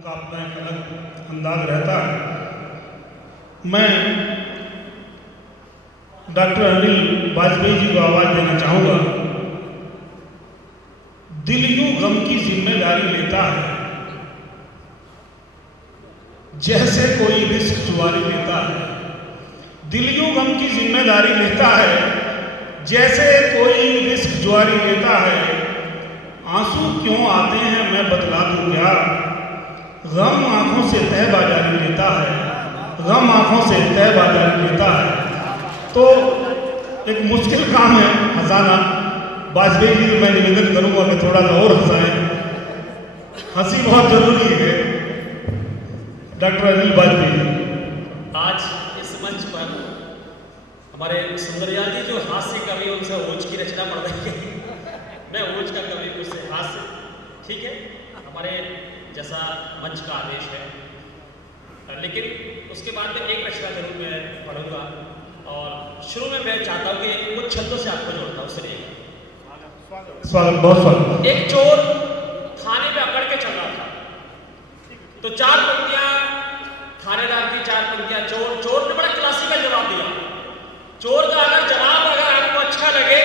उनका अपना एक अलग अंदाज रहता है। मैं डॉक्टर अनिल वाजपेयी जी को आवाज़ देना चाहूँगा। दिल यूं गम की जिम्मेदारी लेता है जैसे कोई रिस्क जुआरी लेता है। दिल यूं गम की जिम्मेदारी लेता है जैसे कोई रिस्क जुआरी लेता है। आंसू क्यों आते हैं मैं बतला दूं क्या, गम आंखों से तह बाजारी लेता है, गम आंखों से तह बाजारी लेता है। तो एक मुश्किल काम है हंसाना। वाजपेयी जी को मैं निवेदन करूंगा कि थोड़ा सा और हंसाएं, हंसी बहुत जरूरी है। डॉक्टर अनिल वाजपेयी आज इस मंच पर हमारे सुंदरयाल जी जो हास्य कवि, उनसे ओज की रचना पढ़ रही है। मैं ओज का कवि, उससे हास्य, ठीक है, हमारे जैसा मंच का आदेश है। लेकिन उसके बाद में एक रचना जरूर मैं पढ़ूंगा और शुरू में मैं चाहता हूँ कि कुछ शब्दों से आपको जोड़ता हूँ। सुनिए। स्वागत, बहुत स्वागत। एक चोर थाने में अकड़ के चल रहा था, तो चार पंक्तियां थानेदार की, चार पंक्तियां चोर ने बड़ा क्लासिकल जवाब दिया। चोर का अगर जवाब अगर आपको अच्छा लगे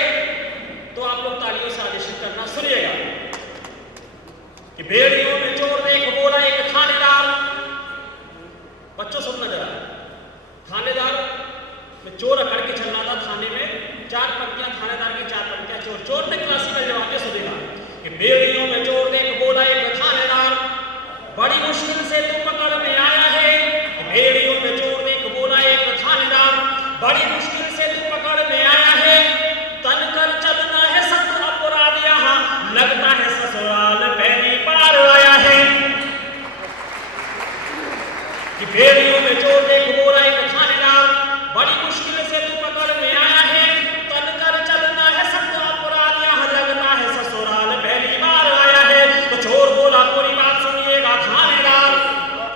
तो आप लोग तालियों से आदेशित करना। सुनिएगा कि बेड़ियों में चोर देख बोला एक थानेदार। बच्चों सुनना जरा। थानेदार में चोर अकड़ के चल रहा था थाने में, चार पंक्तियां थानेदार की, चार पंक्तियां चोर ने क्लासिकल जवाब दिया। सुनेगा कि बेड़ियों में चोर देख बोला एक थानेदार, बड़ी मुश्किल से तू पकड़ में आया है। बेड़ियों में चोर देख बोला एक थानेदार, बड़ी मुश्किल से तू पकड़ में आया है। तन कर चलना है सख्त अपराध यहाँ, लगता है ससुराल पहली बार आया है। कि बेड़ियों में चोर देख बोला एक थानेदार, बड़ी मुश्किल से तू पकड़ में आया है। तन कर चलना है सख्त अपराध यहाँ, लगता है ससुराल पहली बार आया है। तो चोर बोला पूरी बात सुनिएगा थानेदार।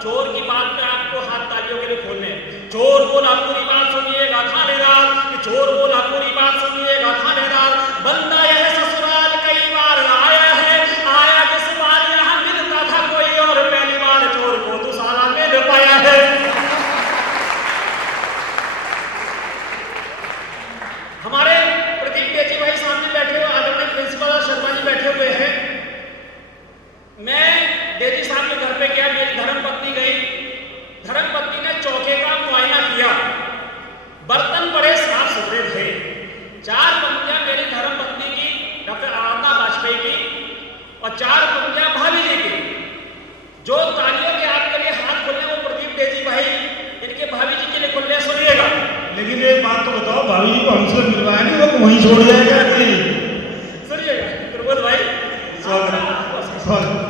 चोर की बात पे आपको हाथ तालियों के लिए खोलने। चोर बोला पूरी बात सुनिएगा थानेदार, चोर बोला पूरी बात सुनिएगा थानेदार। बंदा यह ससुराल कई बार आया है, आया जिस बार यहाँ मिलता था कोई और, पहली बार चोर को तो सारा मिल पाया है। हमारे प्रदीप बेजी भाई सामने बैठे हुए, आदरणीय प्रिंसिपल शर्मा जी बैठे हुए हैं। मैं बेजी साहब के घर पे गया, मेरी धर्मपत्नी गई। धर्मपत्नी ने चौके का मुआयना किया, बर्तन बड़े साफ सुथरे थे। चार पंक्तियां मेरी धर्मपत्नी की, डॉक्टर आनंदा वाजपेयी की, और चार पंक्तियां भाभी जी की। जो तालियों के आपके लिए हाथ खोलने वो प्रदीप बेजी भाई, इनके भाभी जी के लिए खोलने। सुनिएगा। लेकिन एक बात तो बताओ, भाभी जी को हमसे मिलवाया नहीं, वो वहीं छोड़ जाएगा नहीं? सुनिएगा प्रबोध भाई, स्वागत।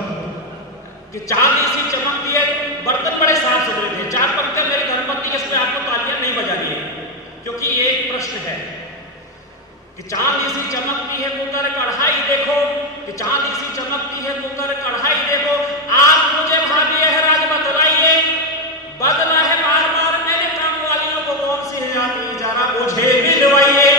कि चांदी सी चमकती है, बर्तन बड़े साफ सुथरे थे। चार पंक्तियां मेरी धर्मपत्नी, इसमें आपको तालियां नहीं बजानी है, क्योंकि ये एक प्रश्न है कि चांदी सी चमकती है कुकर कढ़ाई देखो, कि चांदी सी चमकती है कुकर कढ़ाई देखो। आप मुझे भाभी यह राज बतलाइए, बदला है बार बार मैंने काम वालियों को, कौन सी है आती जरा मुझे मिलवाइए।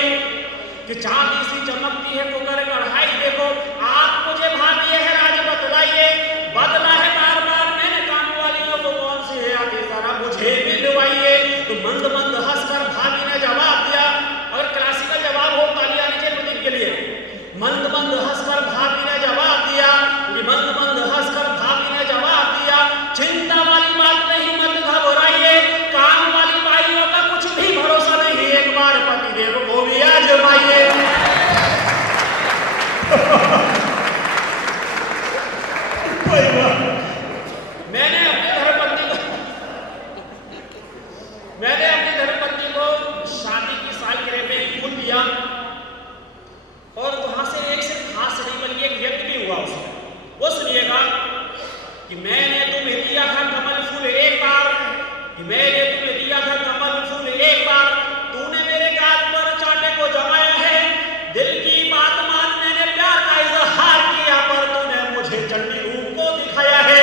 कि चांदी सी चमकती है कुकर कढ़ाई देखो, आप मुझे भाभी यह राज बतलाइए, बदला है बार बार मैंने काम वालियों को, कौन सी है आती जरा मुझे मिलवाइए। तो मंद मंद हंसकर भाभी ने जवाब दिया। अगर क्लासिकल जवाब हो तालियां नीचे प्रदीप के लिए। मंद मंद हंसकर भाभी ने जवाब दिया, कि मंद मंद हंसकर भाभी ने जवाब दिया, चिंता वाली बात नहीं मत घबराइए, काम वाली बाइयों का कुछ भी भरोसा नहीं, एक बार पतिदेव को भी आजमाइए। मैंने अपनी धर्मपत्नी को शादी की सालगिरह में एक फूल दिया, और वहां से एक से खास नहीं बल्कि एक व्यक्ति भी हुआ उसमें। वो सुनिएगा कि मैंने तुम्हें दिया था कमल फूल एक बार, कि मैंने तुम्हें दिया था कमल फूल एक बार, तूने मेरे गाल पर चांटे को जमाया है। दिल की बात मान, मैंने प्यार का इजहार किया, पर तूने मुझे चंडी रूप को दिखाया है।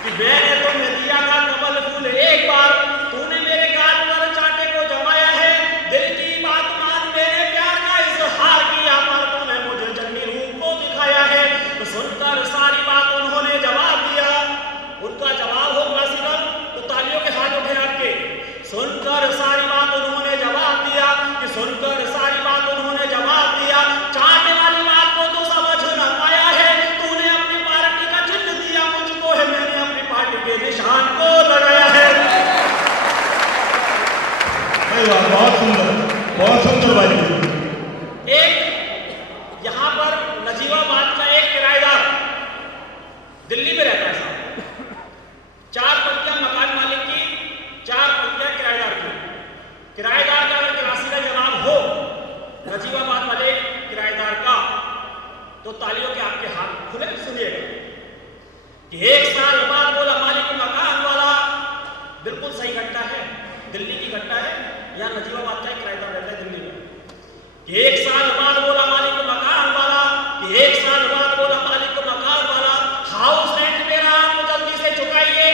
कि मैंने तुम्हें दिया था कमल फूल एक बार, तूने मेरे गाल पर चांटे को जमाया है। दिल की बात मान, मैंने प्यार का इजहार किया, पर तूने मुझे चंडी रूप को दिखाया है। तो सुनकर सारी बात उन्होंने कि 1 साल बाद बोला मालिक मकान वाला, बिल्कुल सही घटना है, दिल्ली की घटना है, यहाँ नजीबाबाद का किराएदार रहता है दिल्ली में, कि 1 साल बाद बोला मालिक मकान वाला, कि 1 साल बाद बोला मालिक मकान वाला, हाउस रेंट मेरा आप जल्दी से चुकाइए।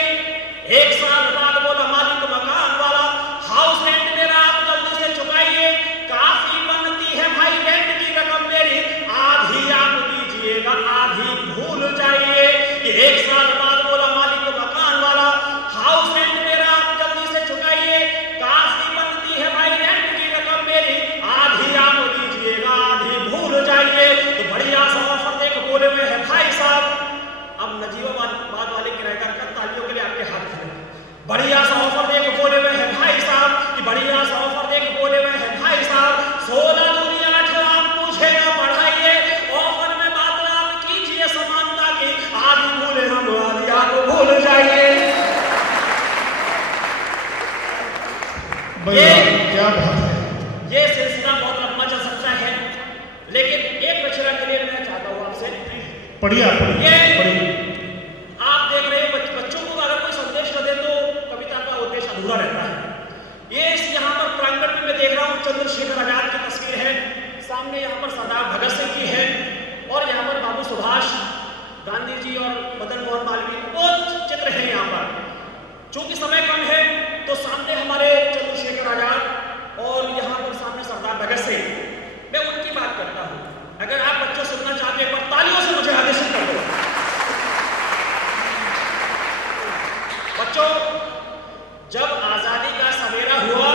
1 साल बाद बोला मालिक मकान वाला, हाउस रेंट मेरा आप जल्दी से चुकाइए, काफी बनती है भाई रेंट की रकम मेरी, आधी आप दीजिएगा, आधी भूल जाइए। 1 साल बाद बोला मालिक मकान वाला, हाउस रेंट मेरा आप जल्दी से चुकाइए, काफी बनती है भाई रेंट की रकम मेरी, आधी आप दीजिएगा, आधी भूल जाइए। तो बढ़िया सा ऑफर देख बोले हुए है भाई साहब। अब नजीबाबाद वाले किराएदार का तालियों के लिए आपके हाथ खड़े, बढ़िया सा ऑफर देख बोले हुए है भाई साहब, कि बढ़िया सा ऑफर देख बोले हुए है भाई साहब, 16 दूनी 8 आप मुझे ना बढ़ाइए, ऑफर में बात आप कीजिए समानता की, आधी भूले हम, आधी आप भूल जाइए। क्या बात है। ये सिलसिला बहुत लंबा चल सकता है, लेकिन एक रचना के लिए मैं चाहता हूँ आपसे, पढ़िए ये पढ़िए। आप देख रहे हैं बच्चों को अगर कोई संदेश न दे तो कविता का उद्देश्य अधूरा रहता है। ये यहाँ पर प्रांगण में मैं देख रहा हूँ चंद्रशेखर आजाद की तस्वीर है, सामने यहाँ पर सरदार भगत सिंह की है, और यहाँ पर बाबू सुभाष, गांधी जी और मदन मोहन मालवीय बहुत चित्र है यहाँ पर। चूंकि समय कम है तो सामने हमारे चंद्रशेखर आजाद और यहाँ पर सामने सरदार भगत सिंह, मैं उनकी बात करता हूँ। अगर आप बच्चों सुनना चाहते हैं पर तालियों से मुझे आदेशित कर दो। बच्चों, जब आजादी का सवेरा हुआ,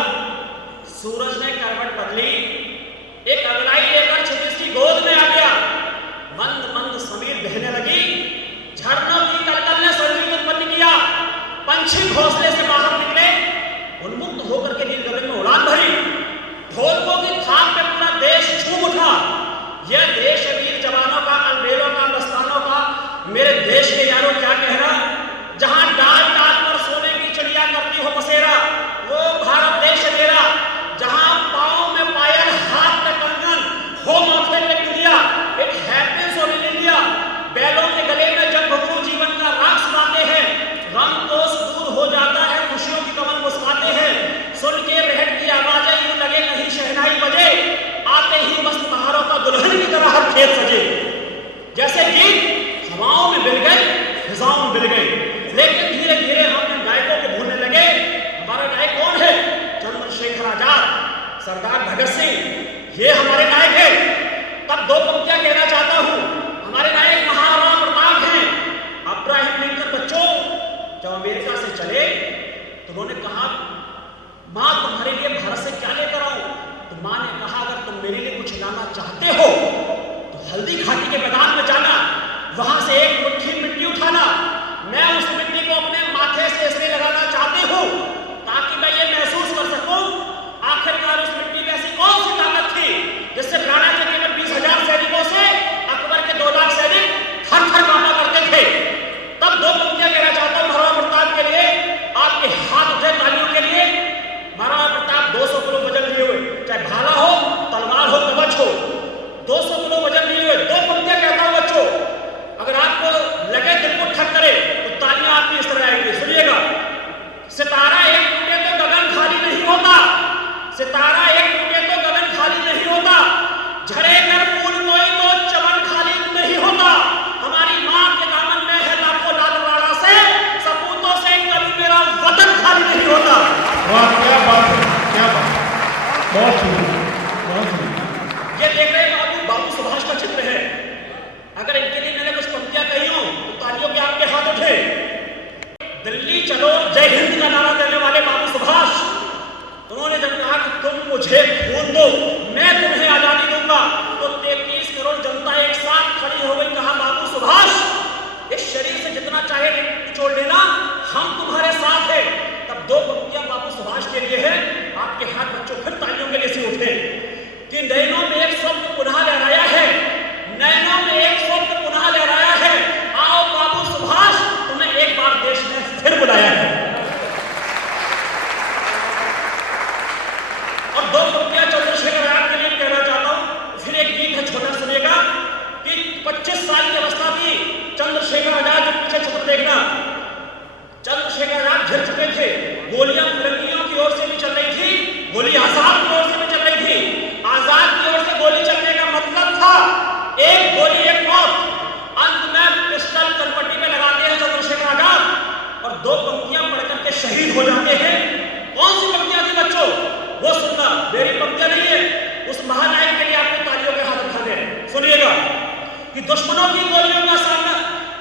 सूरज ने करवट बदली, एक अगलाई लेकर क्षितिज की गोद में आ गया, मंद मंद समीर बहने लगी, झरनों की कलकल ने संगीत उत्पन्न किया, पंछी घोंसले से बाहर निकले, उन्मुक्त होकर के नील गगन में उड़ान भरी, ढोलकों की थाप में पूरा देश झूम उठा। यह देश वीर जवानों का, अलबेलों का, मस्तानों का, मेरे देश के यारों क्या कहना, जहां डाल डाल पर सोने की चिड़िया करती हो बसेरा, वो भारत देश मेरा, जहां पांव में पायल, हाथ में कंगन, हो माथे पे दुनिया, it happens all in India. बैलों के गले में जब घुंघरू जीवन का राग सुनाते हैं, गम दोष दूर हो जाता है, खुशियों की कमर मुस्कुराते हैं, सुन के रहट की आवाजें यूं लगे कहीं शहनाई बजे, आते ही मस्त बहारों का दुल्हन की तरह हर खेत सजे। जैसे गीत हवाओं में मिल गए, फिजाओं में मिल गए, लेकिन धीरे धीरे हमने गायकों को भूलने लगे। हमारा नायक कौन है? चंद्रशेखर आजाद, सरदार भगत सिंह, ये हमारे नायक है। तब 2 पंक्तियां कहना चाहता हूं। हमारे नायक महाराणा प्रताप हैं, अब्राहम लिंकन। बच्चों, जब अमेरिका से चले तो उन्होंने कहा, मां तुम्हारे लिए भारत से क्या लेकर आऊं? तो मां ने कहा, अगर तुम मेरे लिए कुछ लाना चाहते हो तो हल्दी घाटी के मैदान में जाना, वहां से एक मुट्ठी मिट्टी उठाना, मैं उस मिट्टी को अपने माथे से इसलिए लगाना चाहती हूं ताकि मैं ये महसूस कर सकूं आखिरकार उस मिट्टी में ऐसी कौन सी ताकत थी जिससे राणा के केवल 20,000 सैनिकों से अकबर के 2 लाख सैनिक थर थर कांपा करते थे। तब 2 पंक्तियां कहना चाहता हूं महाराणा प्रताप के लिए, आपके हाथ उठे तालियों के लिए। महाराणा प्रताप 200 किलो वजन लिए हुए, चाहे भाला हो, तलवार हो, कवच हो, 200 किलो वजन लिए हुए। 2 पंक्तियां कहता हूं बच्चों, अगर आपको लगे दिल को ठक करे तो तालियां आपकी इस तरह आएंगी। सुनिएगा, सितारा एक टूटे तो गगन खाली नहीं होता, सितारा एक टूटे तो गगन खाली नहीं होता, झरे कर फूल कोई तो चमन खाली नहीं होता, हमारी मां के दामन में है लाखों लाल राणा से, सपूतों से कभी मेरा वतन खाली नहीं होता। वाह, क्या बात है, क्या बात है, बहुत सुंदर, बहुत सुंदर। ये देख रहे हैं बाबू सुभाष का चित्र है। अगर इनके लिए मैंने कुछ पंक्तियां कही हो तो तालियों के आपके हाथ उठे। दिल्ली चलो जय हिंद का नारा देने वाले बाबू सुभाष, उन्होंने जब कहा कि तुम मुझे खून दो मैं तुम्हें आजादी दूंगा, तो 33 करोड़ जनता एक साथ खड़ी हो गई। कहा, बाबू सुभाष, इस शरीर से जितना चाहे निचोड़ लेना, हम तुम्हारे साथ हैं। तब 2 पंक्तियां बाबू सुभाष के लिए है। आपके हाथ बच्चों फिर तालियों के लिए से उठे। गोलियां फिरंगियों की ओर से भी चल रही थी, गोली आजाद की ओर से भी चल रही थी। आजाद की ओर से गोली चलने का मतलब था एक गोली एक मौत। अंत में पिस्टल कनपट्टी में लगाते हैं चंद्रशेखर आजाद और दो पंक्तियां पढ़कर के शहीद हो जाते हैं। कौन सी पंक्तियां थी बच्चों, वो सुनना, मेरी पंक्तियां नहीं है। उस महानायक के लिए आपको तालियों के हाथ उठाने हैं। सुनिएगा कि दुश्मनों की गोलियों का सामना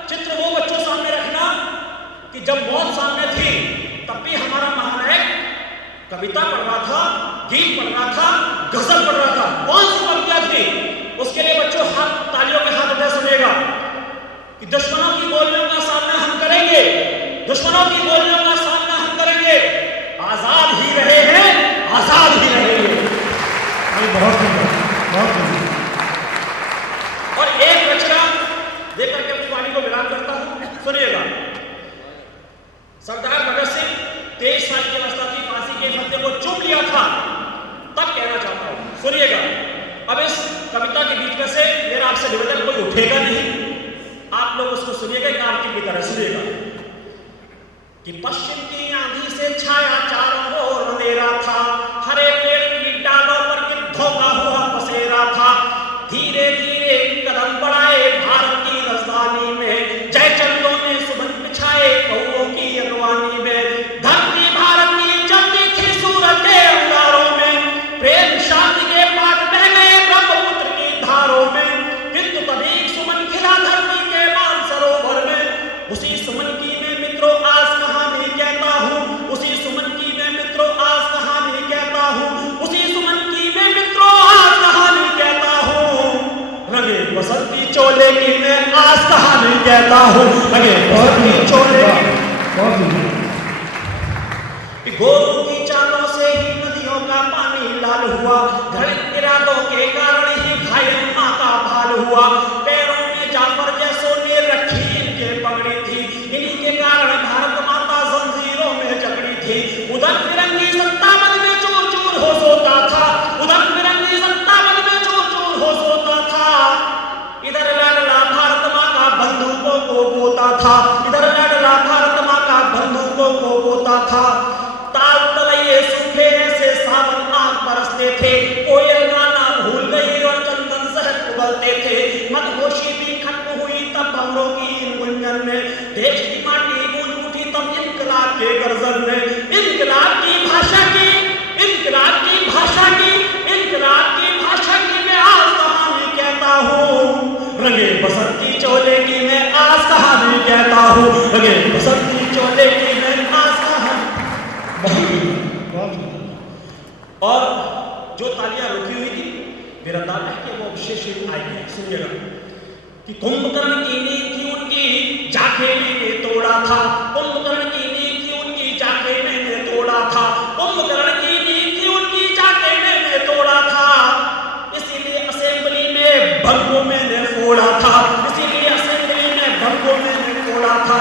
चित्र वो बच्चों सामने रखना कि जब मौत सामने थी तब भी हमारा महानायक कविता पढ़ रहा था, गीत पढ़ रहा था, गजल पढ़ रहा था। कौन सी पंक्तियां थी, उसके लिए बच्चों हाथ तालियों के हाथ उठा। सुनिएगा कि दुश्मनों की गोलियों का सामना हम करेंगे, दुश्मनों की गोलियों का सामना हम करेंगे, आजाद ही रहे हैं, आजाद ही रहेंगे। बहुत बहुत और एक रचना देकर के अपनी वाणी को विराम करता हूं। सुनिएगा, सरदार भगत सिंह 23 साल की अवस्था थी, फांसी के फंदे को चूम लिया था, तब कहना चाहता हूं। सुनिएगा, अब इस कविता के बीच में से मेरा आपसे निवेदन, कोई उठेगा नहीं, आप लोग उसको सुनिएगा एक आरती की तरह। सुनिएगा कि पश्चिम की आंधी से छाया चारों ओर अंधेरा था, हरे पेड़ की डालों पर गिद्धों का हुआ बसेरा था। धीरे धीरे कदम बढ़ाए भारत की राजधानी में, जय चंदों ने सुबह बिछाए कौओं की अगवानी में। धरती भारत की जलती थी सूरज के अंगारों में, प्रेम शांति के पाठ बह गए ब्रह्मपुत्र की धारों में। किंतु तभी सुमन खिला धरती के मान सरोवर में, उसी सुमन की मैं मित्रों आज कहानी कहता हूँ, उसी सुमन की मैं मित्रों आज कहानी कहता हूँ, उसी सुमन की मैं मित्रों आज कहानी कहता हूँ। रंगे बसंती चोले की मैं आज कहानी कहता हूँ, रंगे बसंती चोले की। गोरों की चालों से ही नदियों का पानी लाल हुआ, घृणित इरादों के कारण ही घायल माँ का भाल हुआ। पैरों में जाफर जैसों ने रखी इनके पगड़ी थी, इन्हीं के कारण भारत माता जंजीरों में जकड़ी थी। उधर फिरंगी सत्तावन में चूर चूर हो सोता था, उधर फिरंगी सत्तावन में चूर चूर हो सोता था। इधर लाडला भारत माँ का बंदूकों को बोता था, इधर लाडला भारत माँ का बंदूकों को बोता था। ताल तलैये सूखे ऐसे सावन आग बरसते थे, कोयल गाना भूल गई और चंदन सहज उबलते थे। मदहोशी भी खत्म हुई तब भंवरों की गुंजन में, देश की माटी गूंज उठी तब इनकलाब के गर्जन में। इनकलाब की भाषा की, इनकलाब की भाषा की, इनकलाब की भाषा की मैं आज कहानी कहता हूँ, रंगे बसंती चोले की मैं आज कहानी कहता हूँ, रंगे बसंती चोले की मैं आज कहानी। और जो तालियां रुकी हुई थी, मेरा दावा है कि वो विशेष आएगी। सुनिएगा कि कुंभकर्ण की नींद थी उनकी जाके मैंने तोड़ा था, कुंभकर्ण की नींद थी उनकी जाके मैंने तोड़ा था, कुंभकर्ण की नींद थी उनकी जाके मैंने तोड़ा था। इसीलिए असेंबली में भंगों मैंने फोड़ा था, इसीलिए असेंबली में भंगों मैंने फोड़ा था।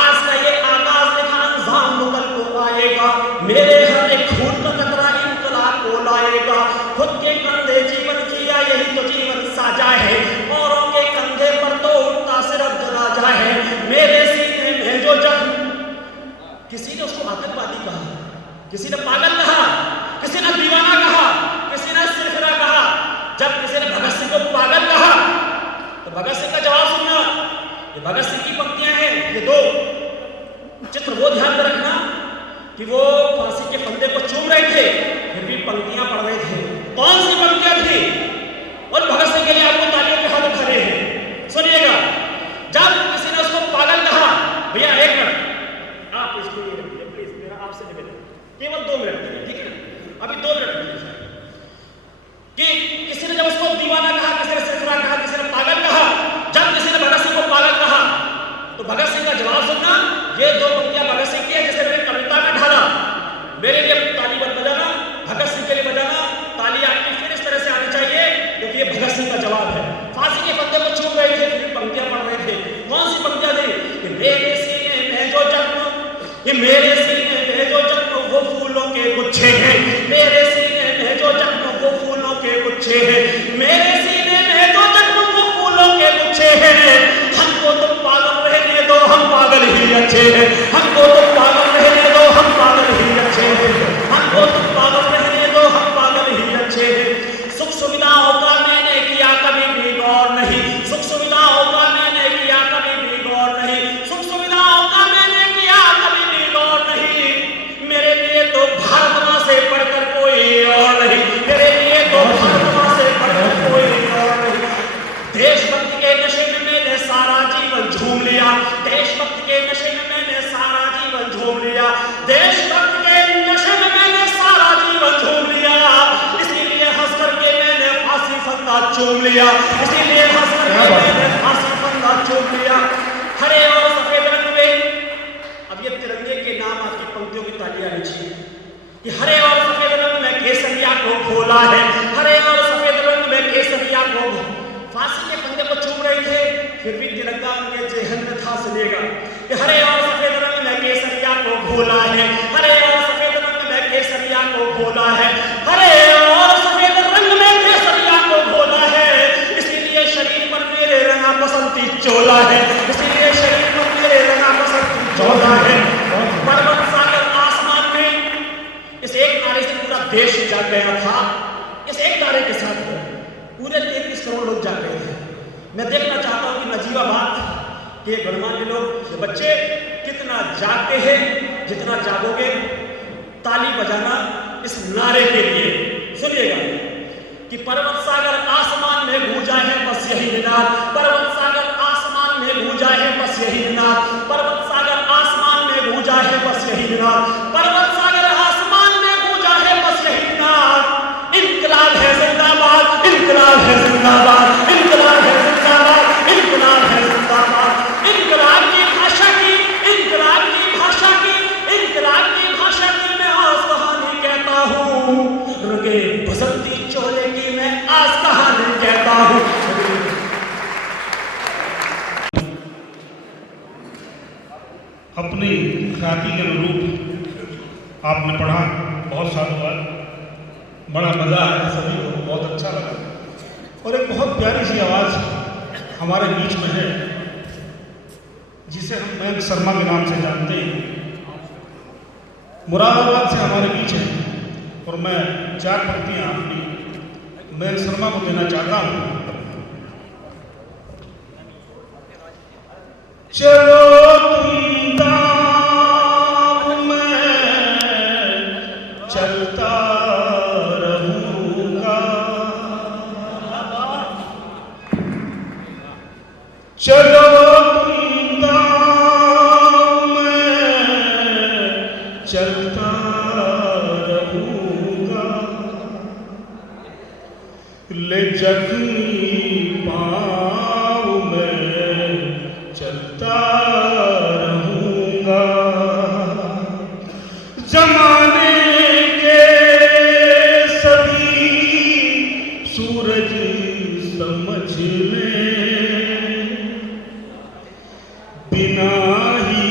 आज का ये आगाज देखा अंजाम मुगल को आएगा, मेरे हर एक खून का कतरा इनकलाब को लाएगा। खुद के कंधे जीवन जिया यही तो जीवन साजा है, औरों के कंधे पर तो उठता सिर्फ जनाजा है। मेरे सीने में जो जख्म, किसी ने उसको आतंकवादी कहा, किसी ने पागल कहा, किसी ने दीवाना कहा, किसी ने सिरफिरा कहा। जब किसी ने भगत सिंह को पागल कहा तो भगत सिंह का जवाब सुनना, ये भगत सिंह की पंक्तियां हैं। ये दो चित्र वो ध्यान में रखना कि वो फांसी के फंदे को चूम रहे थे, फिर भी पंक्तियां पढ़ रहे थे। कौन सी पंक्तियां थी? और भगत सिंह के लिए आपको तालियों के हाथ उठा रहे हैं। सुनिएगा, जब किसी ने उसको पागल कहा, भैया एक मिनट आप इसको ये रखिए प्लीज, मेरा आपसे निवेदन, केवल 2 मिनट के लिए, ठीक है, अभी 2 मिनट के लिए। कि किसी ने जब उसको दीवाना कहा, किसी ने सिरफिरा कहा, किसी ने पागल कहा, जब किसी ने भगत सिंह को पागल कहा तो भगत सिंह का जवाब सुनना। ये 2 पंक्तियां भगत सिंह की है, जैसे मैंने कविता में ढाला। मेरे लिए ताली मत बजाना, भगत सिंह के लिए बजाना। ताली आपकी फिर इस तरह से आनी चाहिए क्योंकि ये भगत सिंह का जवाब है। फांसी के फंदे को चूम रहे थे, फिर पंक्तियां पढ़ रहे थे। कौन सी पंक्तियां थी? कि मेरे सीने में जो जख्म, ये मेरे सीने में जो जख्म वो फूलों के गुच्छे हैं, मेरे सीने में जो जख्म वो फूलों के गुच्छे हैं, मेरे सीने में जो जख्म वो फूलों के गुच्छे हैं। हमको तो पागल रहने दो, हम पागल ही अच्छे हैं, हमको तो पागल रहने दो, हम पागल चूम लिया, इसीलिए फांसी फंदा चूम लिया। हरे और सफेद रंग में, अब ये तिरंगे के नाम आपकी पंक्तियों की तालियां नीचे, कि हरे और सफेद रंग में केसरिया को खोला है, हरे और सफेद रंग में केसरिया को। फांसी के फंदे को चूम रहे थे, फिर भी तिरंगा उनके जेहन में था सुनेगा कि हरे और सफेद रंग में केसरिया को खोला है, हरे और सफेद रंग में केसरिया को खोला है, हरे और सफेद रंग में केसरिया को खोला है। इसीलिए शरीर पर मेरे रंगा बसंती चोला है, इसीलिए शरीर पर मेरे रंगा बसंती चोला है। पर्वत सागर आसमान में इस एक नारे से पूरा देश जाग गया था। इस एक नारे के साथ पूरे 33 करोड़ लोग जाग गए थे। मैं देखना चाहता हूं कि नजीबाबाद के गणमान्य लोग, बच्चे कितना जागते हैं। जितना जागोगे ताली बजाना इस नारे के लिए। सुनिएगा कि पर्वत सागर आसमान में गूंजा है बस यही निनाद, पर्वत सागर आसमान में गूंजा है बस यही निनाद, पर्वत सागर आसमान में गूंजा है बस यही निनाद, पर्वत सागर आसमान में गूंजा है बस यही निनाद। इनकलाब है जिंदाबाद, इनकलाब है जिंदाबाद, इनकलाब है जिंदाबाद, इनकलाब है जिंदाबाद। इनकलाब की भाषा की, इनकलाब की भाषा की, इनकलाब की भाषा की मैं आज कहानी कहता हूँ, रंगे बसंती चोले की मैं आज कहानी कहता हूँ। अपनी ख्याति के अनुरूप आपने पढ़ा, बहुत साधुवाद, बड़ा मज़ा आया, सभी को बहुत अच्छा लगा। और एक बहुत प्यारी सी आवाज़ हमारे बीच में है जिसे हम मयंक शर्मा के नाम से जानते हैं। मुरादाबाद से हमारे बीच है और मैं 4 पंक्तियाँ अपनी मयंक शर्मा को देना चाहता हूँ। चलो तुम दाम में चलता रहूंगा, चलो तुम दाम में चलता रहूंगा, ले जख्मी पाँव में चलता रहूंगा। जमाने के सभी सूरज समझ लें, बिना ही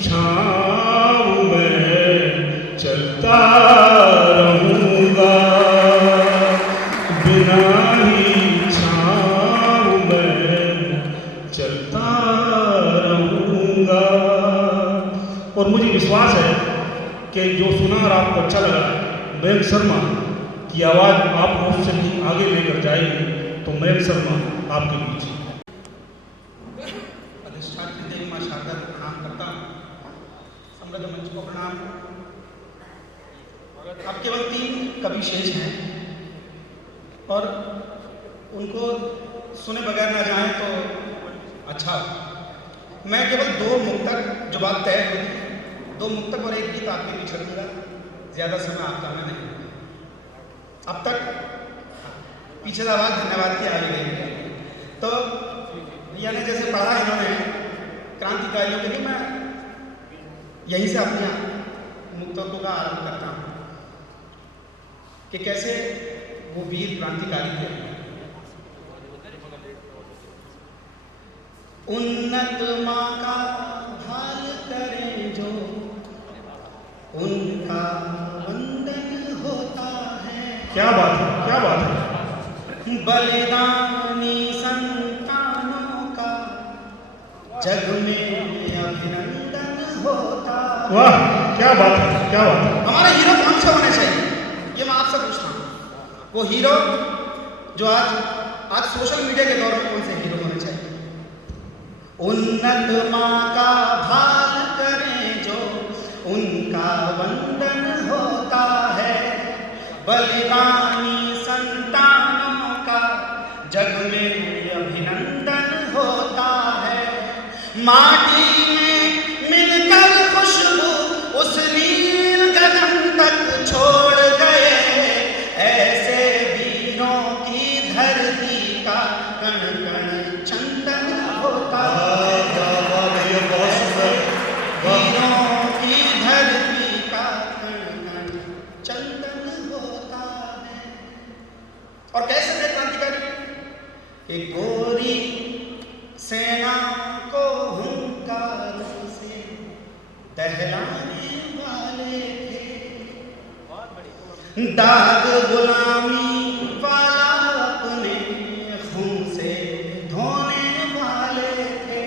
छाँव में चलता रहूंगा, बिना ही छाँव में चलता रहूंगा। और मुझे विश्वास है कि जो सुना और आपको अच्छा लगा, मयंक शर्मा की आवाज़ आपको उससे भी आगे लेकर जाएगी। तो मयंक शर्मा आपके बीच। अधिष्ठात्री देवी माँ शारदा को प्रणाम करता हूँ, समृद्ध मंच को प्रणाम। अब केवल 3 कवि शेष हैं और उनको सुने बगैर ना जाएं तो अच्छा। मैं केवल 2 मुक्तक, जो बात तय हुई थी, 2 मुक्तक और 1 गीत आपके बीच रखूंगा, ज़्यादा समय आपका मैं नहीं। अब तक पीछे आवाज़ धन्यवाद की आ गई। तो भैया ने जैसे पढ़ा इन्होंने क्रांतिकारियों के लिए, मैं यहीं से अपनी मुक्तकों का आरंभ करता हूँ कि कैसे वो वीर क्रांतिकारी थे। उन्नत माँ का भाल करें जो, उनका वंदन होता है। क्या बात है, क्या बात है। बलिदानी संतानों का जग में अभिनंदन होता है। वाह, क्या बात है, क्या बात है। हमारे हीरो कौन से होने चाहिए, ये मैं आपसे पूछता हूँ। वो हीरो जो आज सोशल मीडिया के दौर में कौन से हीरो होने चाहिए? उन्नत माँ का भाल करें जो, उनका वंदन होता है। बलिदानी संतानों का जग में अभिनंदन होता है। माटी में मिलकर खुशबू उस नील गगन तक छोड़ गए, ऐसे वीरों की धरती दाग गुलामी वाला अपने खून से धोने वाले थे,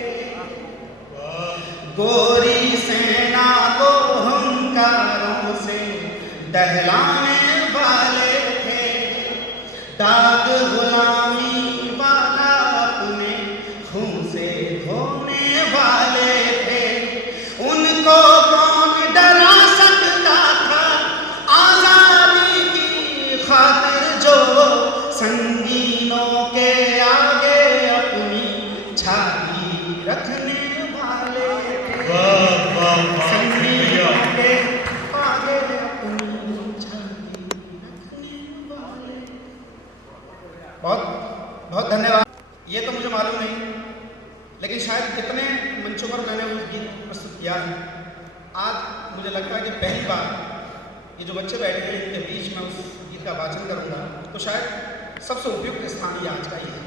गोरी सेना को हुंकारों से दहलाने वाले थे। दाग गुलामी वाला अपने खून से धोने वाले थे, उनको कौन डरा सकता था आजादी की खातिर, जो संगीनों के आगे अपनी छाती रखने वाले थे। संगीनों के आगे अपनी छाती रखने वाले। बहुत बहुत धन्यवाद। ये तो मुझे मालूम नहीं, लेकिन शायद कितने मंचों पर मैंने वो गीत प्रस्तुत किया है। आज मुझे लगता है कि पहली बार ये जो बच्चे बैठे हैं इनके बीच में उस गीत का वाचन करूंगा, तो शायद सबसे उपयुक्त स्थान ये आज का ही है।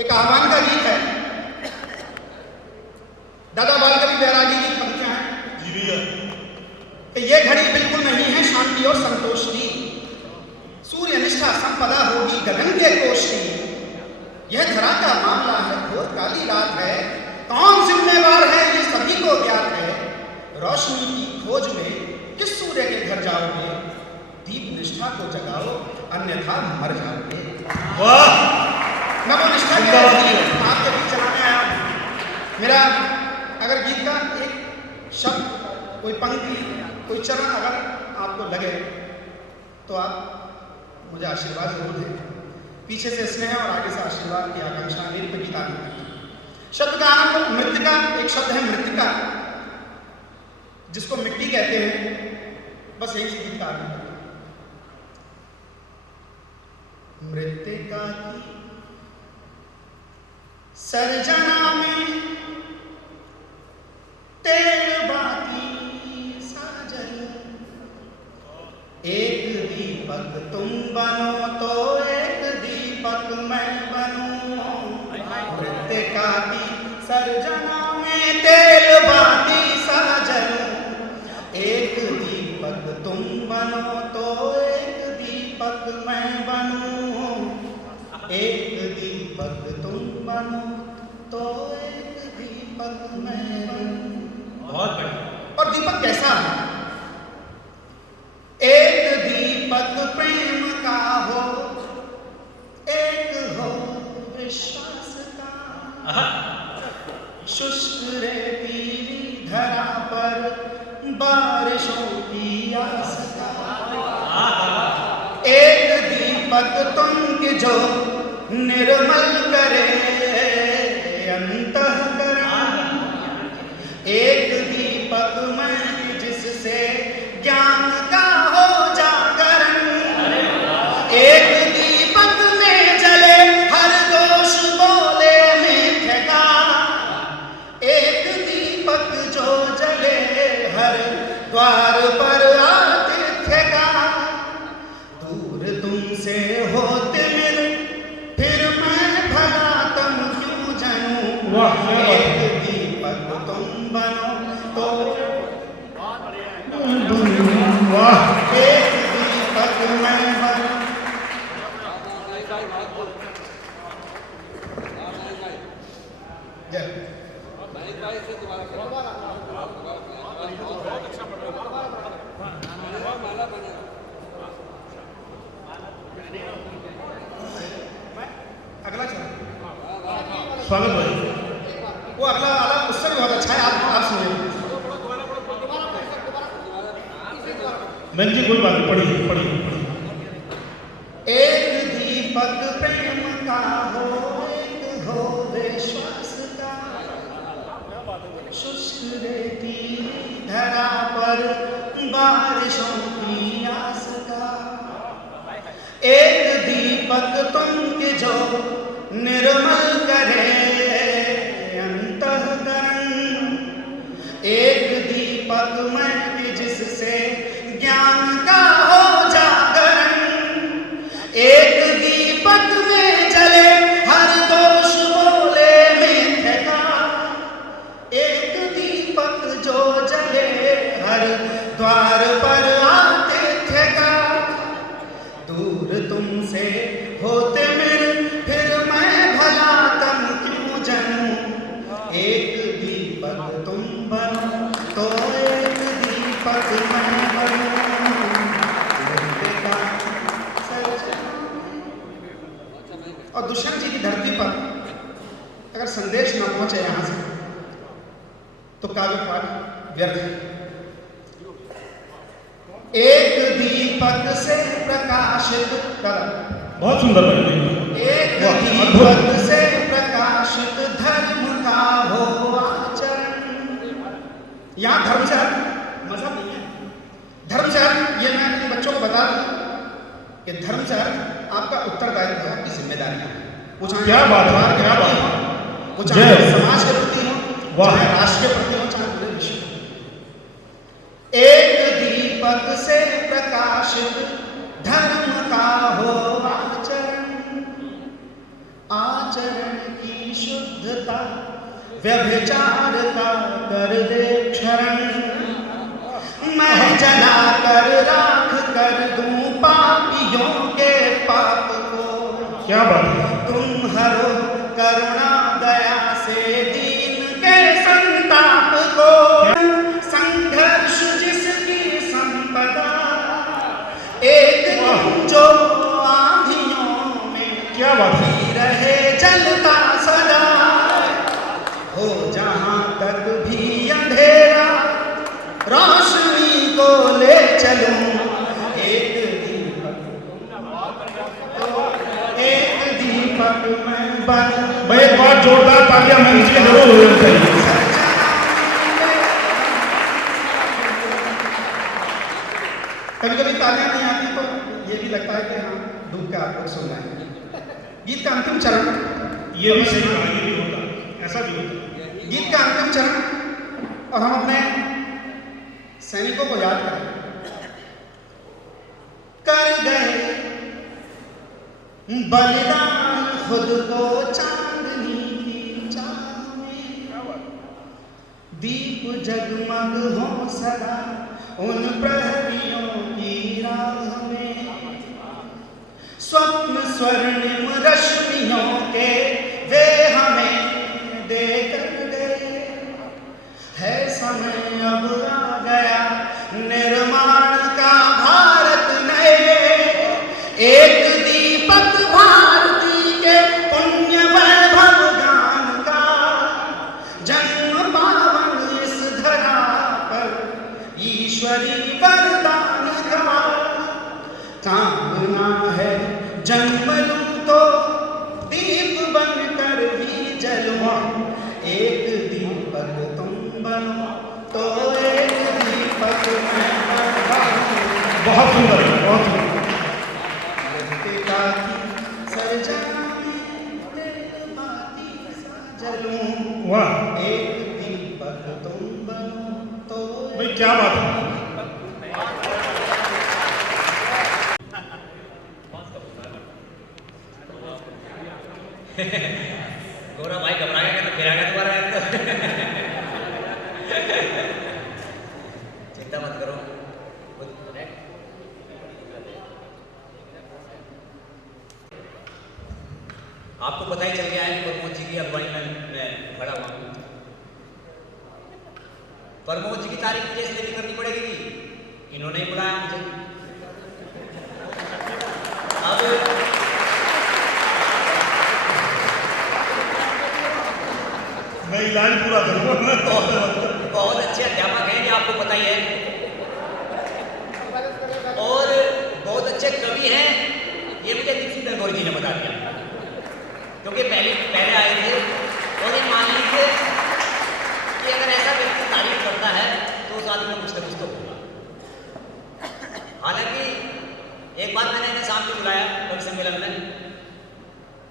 एक आह्वान का गीत है, दादा बाल कवि बैरागी की पंक्तियां हैं कि ये घड़ी बिल्कुल नहीं है शांति और संतोष की, सूर्य निष्ठा संपदा होगी गगन के कोश की। यह धरा का मामला है, घोर काली रात है, कौन जिम्मेवार है ये सभी को ज्ञात है। रोशनी की खोज में किस सूर्य के घर जाओगे, दीप निष्ठा को जगाओ अन्यथा मर जाओगे। वाह! मैं वो निष्ठा के आपके बीच चलाने आया हूं। मेरा अगर गीत का एक शब्द, कोई पंक्ति, कोई चरण अगर आपको लगे तो आप मुझे आशीर्वाद जरूर दें। पीछे से स्नेह और आगे से आशीर्वाद की आकांक्षा मेरी पे गीत आगे तक। शब्द का आरंभ मृतिका, एक शब्द है मृतिका जिसको मिट्टी कहते हैं, बस एक से गीत का आरंभ। मृतिका की सर्जना में तेल बाती साजन, एक दीपक तुम बनो तो एक दीपक मैं बनूं। मृतिका की सर्जना में तेल बाती साजन, एक दीपक तुम बनो तो एक दीपक मैं बनूं। एक दीपक तुम बनो तो एक दीपक मैं बनूं। बहुत बढ़िया। और दीपक कैसा है? एक दीपक प्रेम का हो, एक हो विश्वास का। शुष्क रेतीली धरा पर बारिशों की आस का। एक दीपक तुम के जो निर्मल करे अंतःकरण, एक दीपक मैं जिससे ज्ञान का हो जागरण। एक दीपक में जले हर दोष बोले मिथ्या का, एक दीपक जो जले हर द्वार पर आतिथ्य का। दूर तुमसे होते मेरे फिर मैं भला तुम क्यों जानूं। एक दीपक तुम बनो तो वाह! एक दीपक मैं बनूं। जय। अगला चलो। स्वागत भाई। वो अगला आलाप उससे भी बहुत अच्छा है, आप सुनिए। मैं जी कोई बात नहीं, पढ़िए पढ़िए। एक दीपक प्रेम का हो, एक हो विश्वास का। शुष्क रेतीली धरा पर बारिशों की आस का। एक दीपक तुम के जो निर्मल करे अंतःकरण, एक दीपक मैं जिससे ज्ञान का हो जागरण। एक दीपक में जले हर दोष बोले मिथ्या का, एक दीपक जो जले हर द्वार पर आतिथ्य का। तो काव्य पाठ व्यर्थ है। एक दीपक से प्रकाशित कर, बहुत सुंदर है। एक दीपक से प्रकाशित धर्म का हो आचरण। यहाँ धर्म से मजहब नहीं है। धर्म से ये मैं अपने बच्चों को बता दूं कि धर्म से आपका उत्तरदायित्व है, आपकी जिम्मेदारी है। वो चाहे क्या बात है, क्या बात है। वो चाहे समाज के प्रति हो, चाहे राष्ट्र के प्रति हो, चाहे पूरे विश्व के। एक दीपक से प्रकाशित धर्म का हो आचरण, आचरण की शुद्धता व्यभिचार का कर दे क्षरण। मैं जला कर राख कर दूं पापियों के पाप को। क्या बात है। तुम हरो करुणा दया से दीन के संताप को। संघर्ष जिसकी संपदा एक तुम जो आंधियों में क्या बात है। रहे जलता सदा। हो जहां तक भी अंधेरा रोशनी को ले चलूं। एक दीपक मैं बन। भाई एक बार जोरदार तालियां मंच की जरूर होनी चाहिए। कभी कभी तालियां नहीं आती तो ये भी लगता है कि हाँ डूब के आप लोग सुन रहे हैं। गीत का अंतिम चरण, ये भी सही कहा, ये भी होता, ऐसा भी होता। गीत का अंतिम चरण, और हम अपने सैनिकों को याद करें। कर गए बलिदान खुद को चांदनी की चाह में। दीप जगमग हो सदा उन प्रहरियों की राह में। स्वप्न स्वर्णिम रश्मियों के वे हमें देकर गए। है समय अब आ गया निर्माण का भारत नए। एक दीपक भारती के पुण्य वैभव गान का। जन्म पावन इस धरा पर ईश्वरी वरदान का। कामना है जन्म लूं तो दीप बनकर ही जलूं। एक दीपक तुम बनो तो एक दीपक मैं बनूं। बहुत सुंदर है, बहुत सुंदर। पिता की सरजमी तेरे बाती सा जलूं। वाह एक दीपक तुम बनो तो भाई, क्या बात है। गौरव भाई घबरा गया तो फिर आ गया दोबारा। चिंता मत करो। आपको पता ही चल गया है कि प्रमोद जी की अगुवाई में मैं खड़ा हुआ हूँ। प्रमोद जी की तारीफ मुझे इसलिए भी करनी पड़ेगी, इन्होंने ही बुलाया मुझे। अब मैं इलाज पूरा करूंगा। बहुत अच्छे अध्यापक हैं, ये आपको पता ही है, और बहुत अच्छे कवि हैं, ये मुझे दीक्षित गौरी जी ने बता दिया। क्योंकि पहले आए थे, और ये मान लीजिए कि अगर ऐसा व्यक्ति तारीफ करता है तो उस आदमी में कुछ ना कुछ तो होगा। हालांकि एक बार मैंने इन्हें सामने बुलाया कवि सम्मेलन में।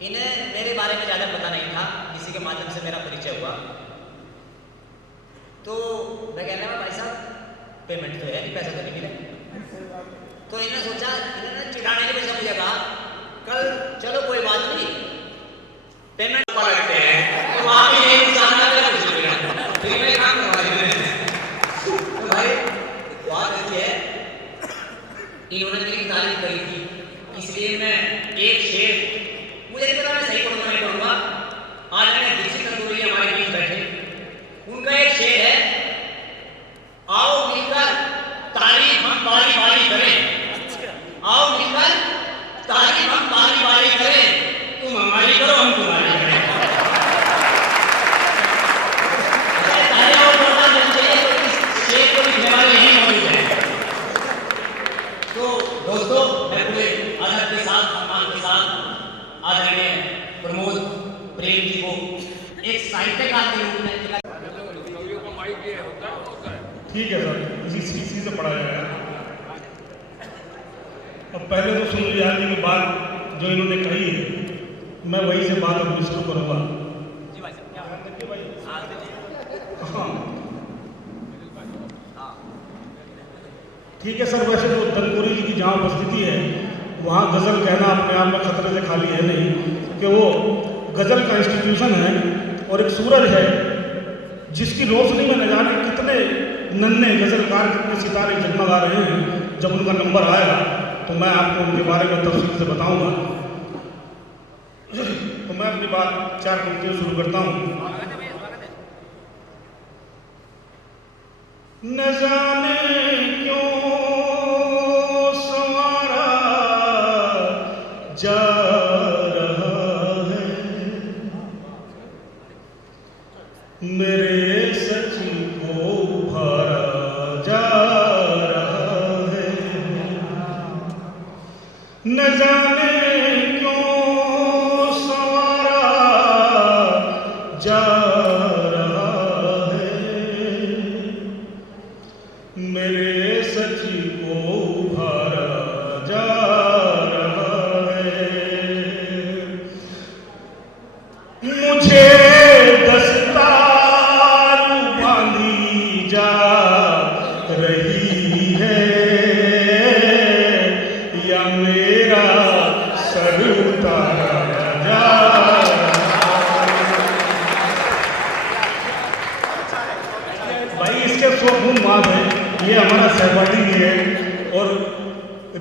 इन्हें मेरे बारे में ज़्यादा पता नहीं था, किसी के माध्यम से मेरा परिचय हुआ। तो मैं कह रहा भाई साहब पेमेंट तो है नहीं, पैसा तो नहीं मिले। तो इन्होंने सोचा, इन्होंने चिढ़ाने के वजह मुझे कहा कल चलो कोई बात नहीं पेमेंट लगते हैं तो वहाँ भी यही इंसान फिर मैं काम करवा देंगे। तो भाई बात ऐसी है, इन्होंने मेरी तारीफ करी थी, इसलिए मैं एक शेर, मुझे नहीं पता मैं सही पढ़ूंगा नहीं पढ़ूंगा। आज मैं दीक्षित गौरी हमारे बीच बैठे, उनका एक शेर है, आओ मिलकर तारीफ हम बारी बारी करें। आओ मिलकर तारीफ हम बारी बारी करें, तुम हमारी करो हम तुम्हारी करें। ठीक है सर, इसी से पढ़ा जाएगा। अब पहले तो सुन लिया की बात जो इन्होंने कही है, मैं वही से बात अब शुरू करूँगा। हाँ ठीक है सर, वैसे तो धनपुरी जी की जहाँ उपस्थिति है वहाँ गज़ल कहना अपने आप में खतरे से खाली है नहीं, कि वो गज़ल का इंस्टीट्यूशन है और एक सूरज है जिसकी रोशनी में न जाने कितने नन्हे गज़लकार, कितने सितारे जगमगा रहे हैं। जब उनका नंबर आएगा तो मैं आपको उनके बारे में तफसील से बताऊंगा। तो मैं अपनी बात 4 पंक्तियों शुरू करता हूँ। न जाने क्यों संवारा जा रहा है मेरे सच को उभारा जा रहा है। न जाने क्यों संवारा जा रहा है मेरे सच को उभारा जा रहा है। मुझे दस्तार बांधी जा रही है या मेरा सर उतारा जा भाई, इसके 100 गुण माफ है। ये हमारा सहपाठी भी है और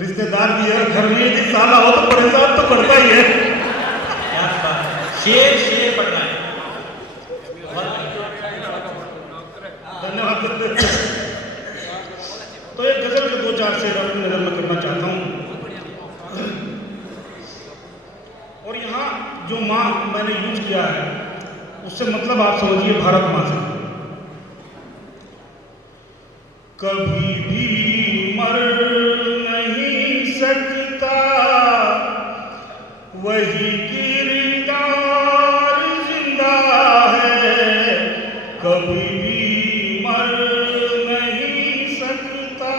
रिश्तेदार भी है। घर में यदि साला हो तो परेशान तो करता ही है। शेर पढ़ रहा है। धन्यवाद। तो एक गजल के 2-4 शेर अपनी नजर में करना चाहता हूँ। और यहाँ जो माँ मैंने यूज किया है उससे मतलब आप समझिए भारत माँ से। कभी भी मर नहीं सकता वही किरदार जिंदा है। कभी भी मर नहीं सकता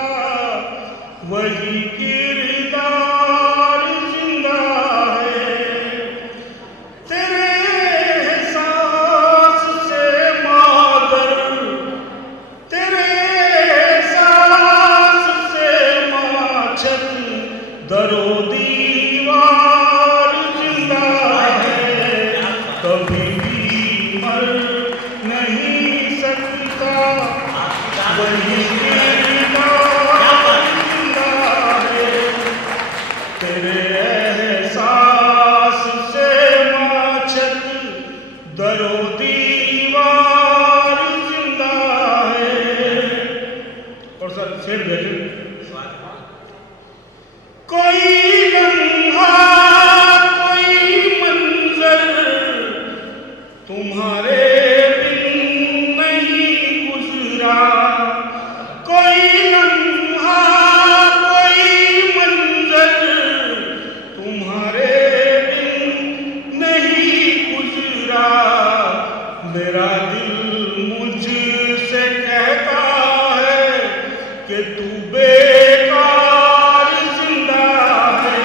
वही किरदार जिंदा है। तेरे एहसास से मादर, तेरे एहसास से माछत दरो दीवार जिंदा है। कभी भी मर नहीं सकता वही किरदार जिंदा है। तेरे एहसास से माछत दरो दीवार जिंदा है। और सर शेर देखें। कोई लम्हा कोई मंजर तुम्हारे बिन नहीं गुजरा। कोई लम्हा कोई मंजर तुम्हारे बिन नहीं गुजरा। मेरा दिल मुझसे कहता है कि तू बेकार जिंदा है।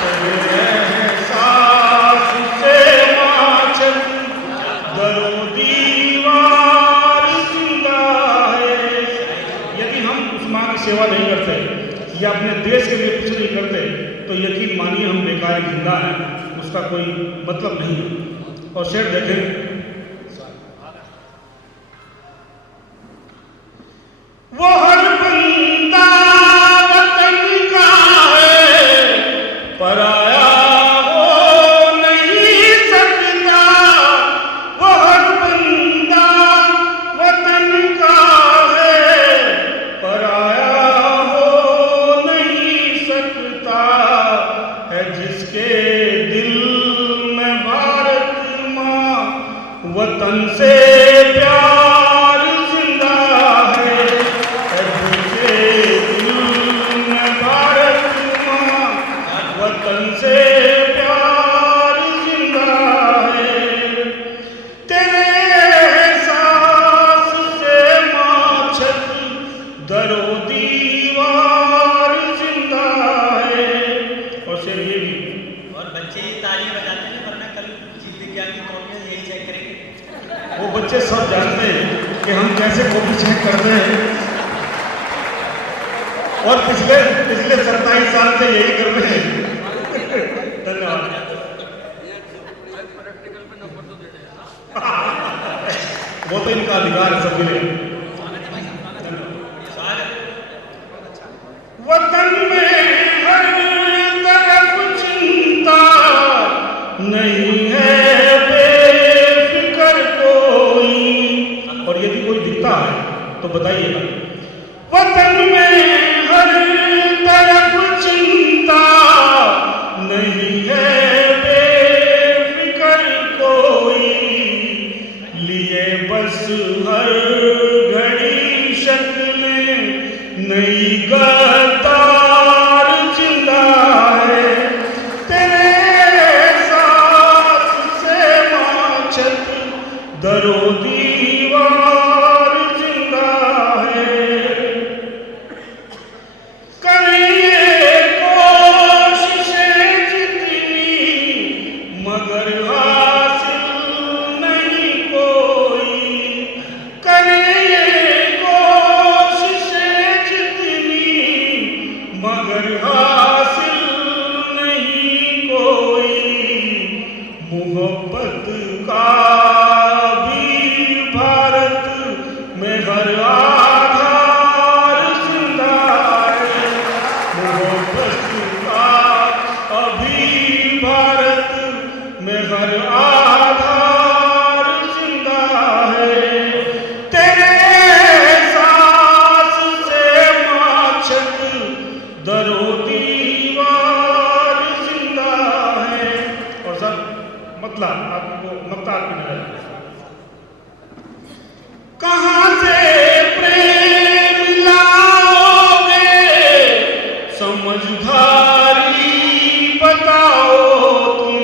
तेरे एहसास से माछत दरो दीवार जिंदा है। यदि हम उस माँ की सेवा नहीं करते या अपने देश के लिए कुछ नहीं करते तो यकीन मानिए हम बेकार जिंदा हैं, उसका कोई मतलब नहीं है। और शेर देखें। वो हर बंदा वतन का है पराया हो नहीं सकता। वो हर बंदा वतन का है पराया हो नहीं सकता। है जिसके दिल में भारत माँ हम कैसे कॉपी चेक करते हैं, और पिछले 27 साल से यही कर रहे हैं। धन्यवाद। वो तो इनका अधिकार है सबके लिए। वतन में हर तरफ चिंता नहीं है बेफिक्र कोई, और यदि कोई दिखता है तो बताइएगा। वतन में हर तरफ चिंता नहीं है बेफिक्र कोई, लिए बस हर घड़ी शक्लें नई गद्दार जिंदा है, तेरे साथ से माचत दरो दीवार जिंदा है। करिए कोशिशें जितनी मगर हासिल नहीं कोई, करिए कोशिशें जितनी मगर हासिल नहीं कोई, मोहब्बत का भी भारत में हर आधार जिंदा है, मोहब्बत का अभी भारत में हर आधार जिंदा है, तेरे सांस से माचक दरो दीवार जिंदा है। और सब मतलब आपको मक्ता आपकी नजर कहां से प्रेम लाओगे, समझदारी बताओ तुम,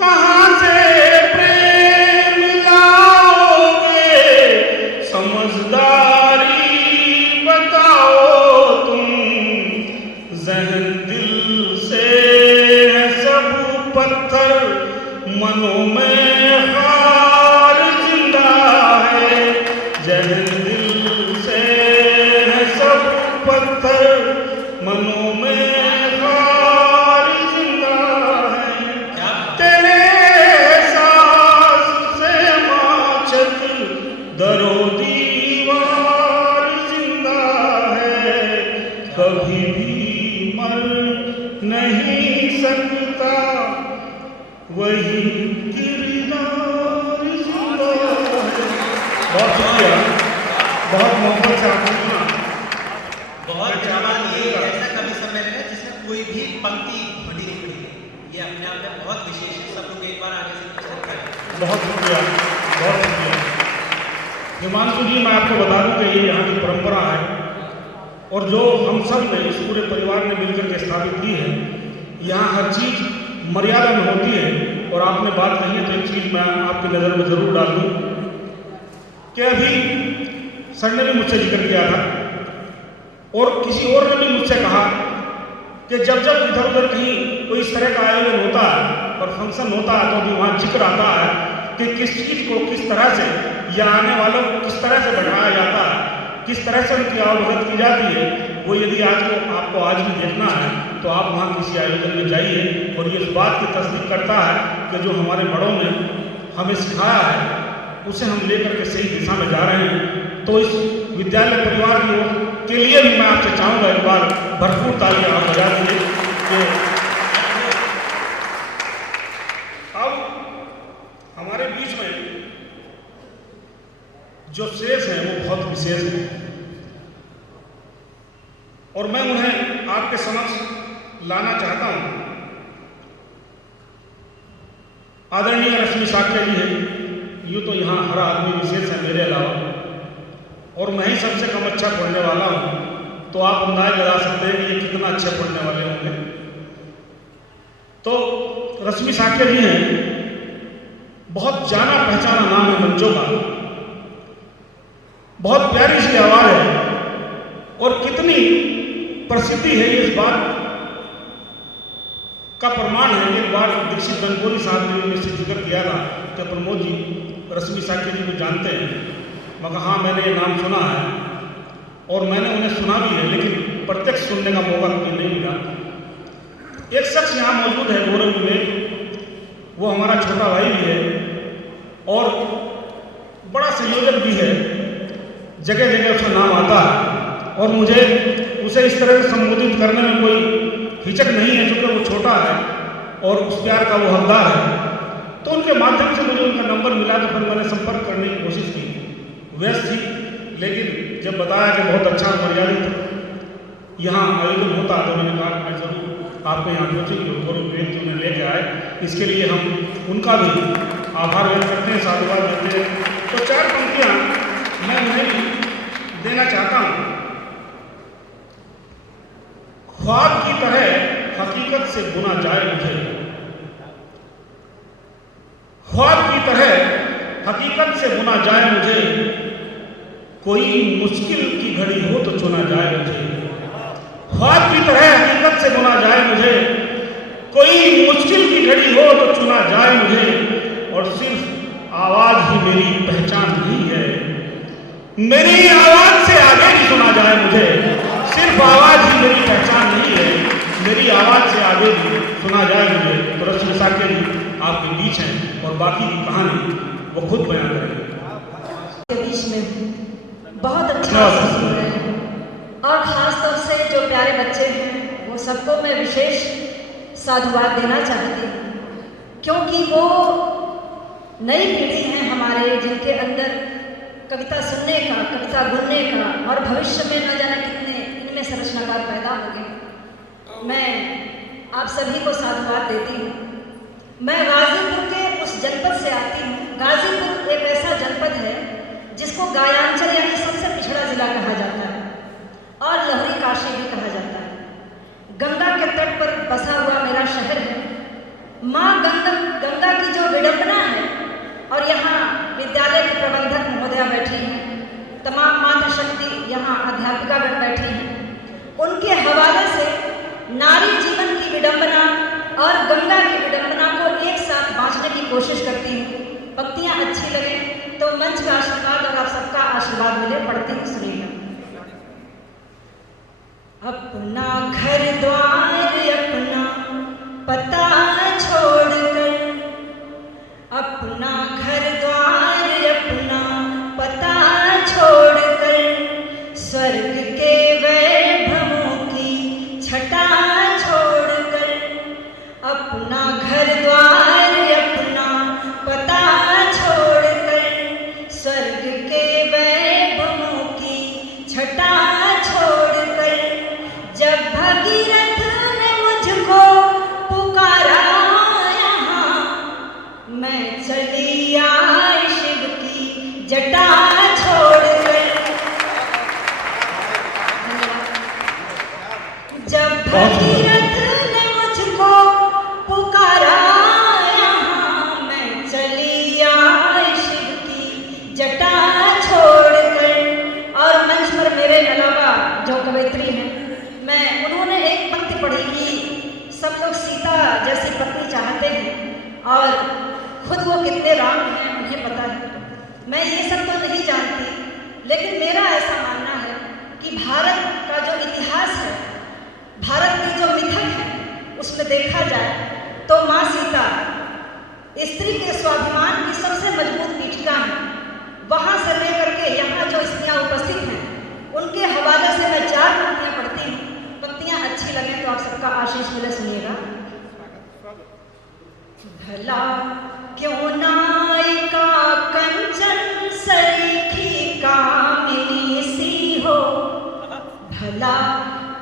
कहां से प्रेम लाओगे, समझदारी बताओ तुम, जहन दिल से है सब पत्थर, मनों में हार जिंदा है, जहन दिल से है सब पत्थर, मनों में हार जिंदा है, तेरे सांस से माचक दरो दीवार जिंदा है, कभी भी मर नहीं सकता वही किरदार जिंदा है। बहुत शुक्रिया, बहुत मोहब्बत से आपने सुना। बहुत जवान ये ऐसा कवि सम्मेलन है जिसमें कोई भी पंक्ति बड़ी नहीं पड़ी है, ये अपने आप में बहुत विशेष है। सब लोग एक बार आगे से प्रस्तुत करें। बहुत शुक्रिया, बहुत शुक्रिया। हिमांशु जी, मैं आपको बता दूं कि ये यहाँ की परंपरा है, और जो हम सब ने इस पूरे परिवार ने मिलकर के स्थापित की है। यहाँ हर चीज़ मर्यादा में होती है, और आपने बात कही है तो एक चीज़ मैं आपकी नज़र में ज़रूर डाल दूँ कि अभी सर ने भी मुझसे जिक्र किया था, और किसी और ने भी मुझसे कहा कि जब जब इधर उधर कहीं कोई इस तरह का आयोजन होता है और फंक्शन होता है तो भी वहाँ जिक्र आता है कि किस चीज़ को किस तरह से या आने वालों को किस तरह से बढ़ाया जाता है, किस तरह से उनकी आवभगत की जाती है। वो यदि आज को आपको आज भी देखना है तो आप वहाँ किसी आयोजन में जाइए, और ये इस बात की तस्दीक करता है कि जो हमारे बड़ों ने हमें सिखाया है उसे हम लेकर के सही दिशा में जा रहे हैं। तो इस विद्यालय परिवार के लिए भी मैं आपसे चाहूँगा एक बार भरपूर तालियां आप बजा दीजिए कि अब हमारे बीच में जो शेष हैं वो बहुत विशेष हैं, और मैं उन्हें आपके समक्ष लाना चाहता हूं। आदरणीय रश्मि साक्य जी हैं, यूँ तो यहाँ हर आदमी विशेष है मेरे अलावा, और मैं ही सबसे कम अच्छा पढ़ने वाला हूँ, तो आप अंदाज लगा सकते हैं कि ये कितना अच्छे पढ़ने वाले होंगे। तो रश्मि साक्य जी हैं, बहुत जाना पहचाना नाम है मंचों का, बहुत प्यारी सी आवाज़ है, और कितनी प्रसिद्धि है ये इस बात का प्रमाण है कि एक बार दीक्षित गंगोली साहब ने इससे जिक्र किया था कि प्रमोद जी रश्मि साक्य जी को जानते हैं। मैं कहा हाँ मैंने ये नाम सुना है और मैंने उन्हें सुना भी है, लेकिन प्रत्यक्ष सुनने का मौका मुझे नहीं मिला। एक शख्स यहाँ मौजूद है गौरव विवेक, वो हमारा छोटा भाई भी है और बड़ा संयोजक भी है, जगह जगह उसका नाम आता है और मुझे उसे इस तरह से संबोधित करने में कोई हिचक नहीं है, क्योंकि वो छोटा है और उस प्यार का वो हकदार है। तो उनके माध्यम से मुझे उनका नंबर मिला तो फिर मैंने संपर्क करने की कोशिश की, व्यस्त थी, लेकिन जब बताया कि बहुत अच्छा मर्यादित यहाँ आयोजन होता है तो मैंने कहा मैं जरूर आपको यहाँ पहुँचेंगे और गौरव विवेक जी उन्हें लेके आए, इसके लिए हम उनका भी आभार व्यक्त करते हैं, साधुवाद देते हैं। तो 4 पंक्तियाँ मैं उन्हें भी देना चाहता हूँ। ख्वाब की तरह हकीकत से बुना जाए मुझे, ख्वाब की तरह हकीकत से बुना जाए मुझे, कोई मुश्किल की घड़ी हो तो चुना जाए मुझे। ख्वाब की तरह हकीकत से बुना जाए मुझे, कोई मुश्किल की घड़ी हो तो चुना जाए मुझे, और सिर्फ आवाज ही मेरी पहचान नहीं है, मेरी आवाज से आगे भी सुना जाए मुझे। सिर्फ आवाज ही मेरी पहचान नहीं है, मेरी आवाज से आगे भी सुना जाए मुझे। तो रसूल साकिब जी आपके बीच हैं और बाकी की कहानी वो खुद बयान करेंगे। के बीच में बहुत अच्छा सुन रहे हैं और ख़ास तौर से जो प्यारे बच्चे हैं वो सबको मैं विशेष साधुवाद देना चाहती हूँ, क्योंकि वो नई पीढ़ी है हमारे, जिनके अंदर कविता सुनने का, कविता गुनने का और भविष्य में न जाने कितने इनमें संरचनाकार पैदा होंगे। मैं आप सभी को साधुवाद देती हूँ। मैं गाजीपुर के उस जनपद से आती हूँ। गाजीपुर एक ऐसा जनपद है जिसको गायांचल यानी सबसे पिछड़ा जिला कहा जाता है और लहरी काशी भी कहा जाता है। गंगा के तट पर बसा हुआ मेरा शहर है। माँ गंगा की जो विडंबना है, और यहाँ विद्यालय के प्रबंधक महोदया बैठी हैं, तमाम मातृशक्ति यहाँ अध्यापिकागण बैठी हैं, उनके हवाले से नारी जीवन की विडंबना और गंगा की विडंबना को एक साथ बांटने की कोशिश करती हूँ। पंक्तियाँ अच्छी लगे तो मंच का आशीर्वाद और आप सबका आशीर्वाद मिले, पढ़ती हूँ, सुनिएगा। अपना घर द्वार अपना पता छोड़कर, अपना घर द्वार अपना पता छोड़कर, स्वर्ग के वैभवों की छटा छोड़कर, अपना घर द्वार अपना पता छोड़कर, स्वर्ग के वैभवों की छटा छोड़कर, जब भगीरथ ने मुझको पुकारा यहाँ, मैं चली आई शिव की जटा छोड़कर। जब भगीरथ ने मुझको पुकारा यहाँ, मैं चली आई शिव की जटा छोड़कर। और मंच पर मेरे अलावा जो कवयित्री हैं, मैं उन्होंने एक पंक्ति पढ़ी कि सब लोग सीता जैसी पत्नी चाहते हैं और खुद वो कितने राम हैं उन्हें पता है। मैं ये सब तो नहीं जानती, लेकिन मेरा ऐसा मानना है कि भारत का जो इतिहास है, भारत की जो मिथक है, उसमें देखा जाए तो माँ सीता स्त्री के स्वाभिमान की सबसे मजबूत पीठिका है। वहाँ से लेकर के यहाँ जो स्त्रियाँ उपस्थित हैं, उनके हवाले से मैं 4 पंक्तियाँ पढ़ती हूँ। पंक्तियाँ अच्छी लगें तो आप सबका आशीष मिले, सुनिएगा। भला क्यों नायिका कंचन सरीखी कामिनी सी हो, भला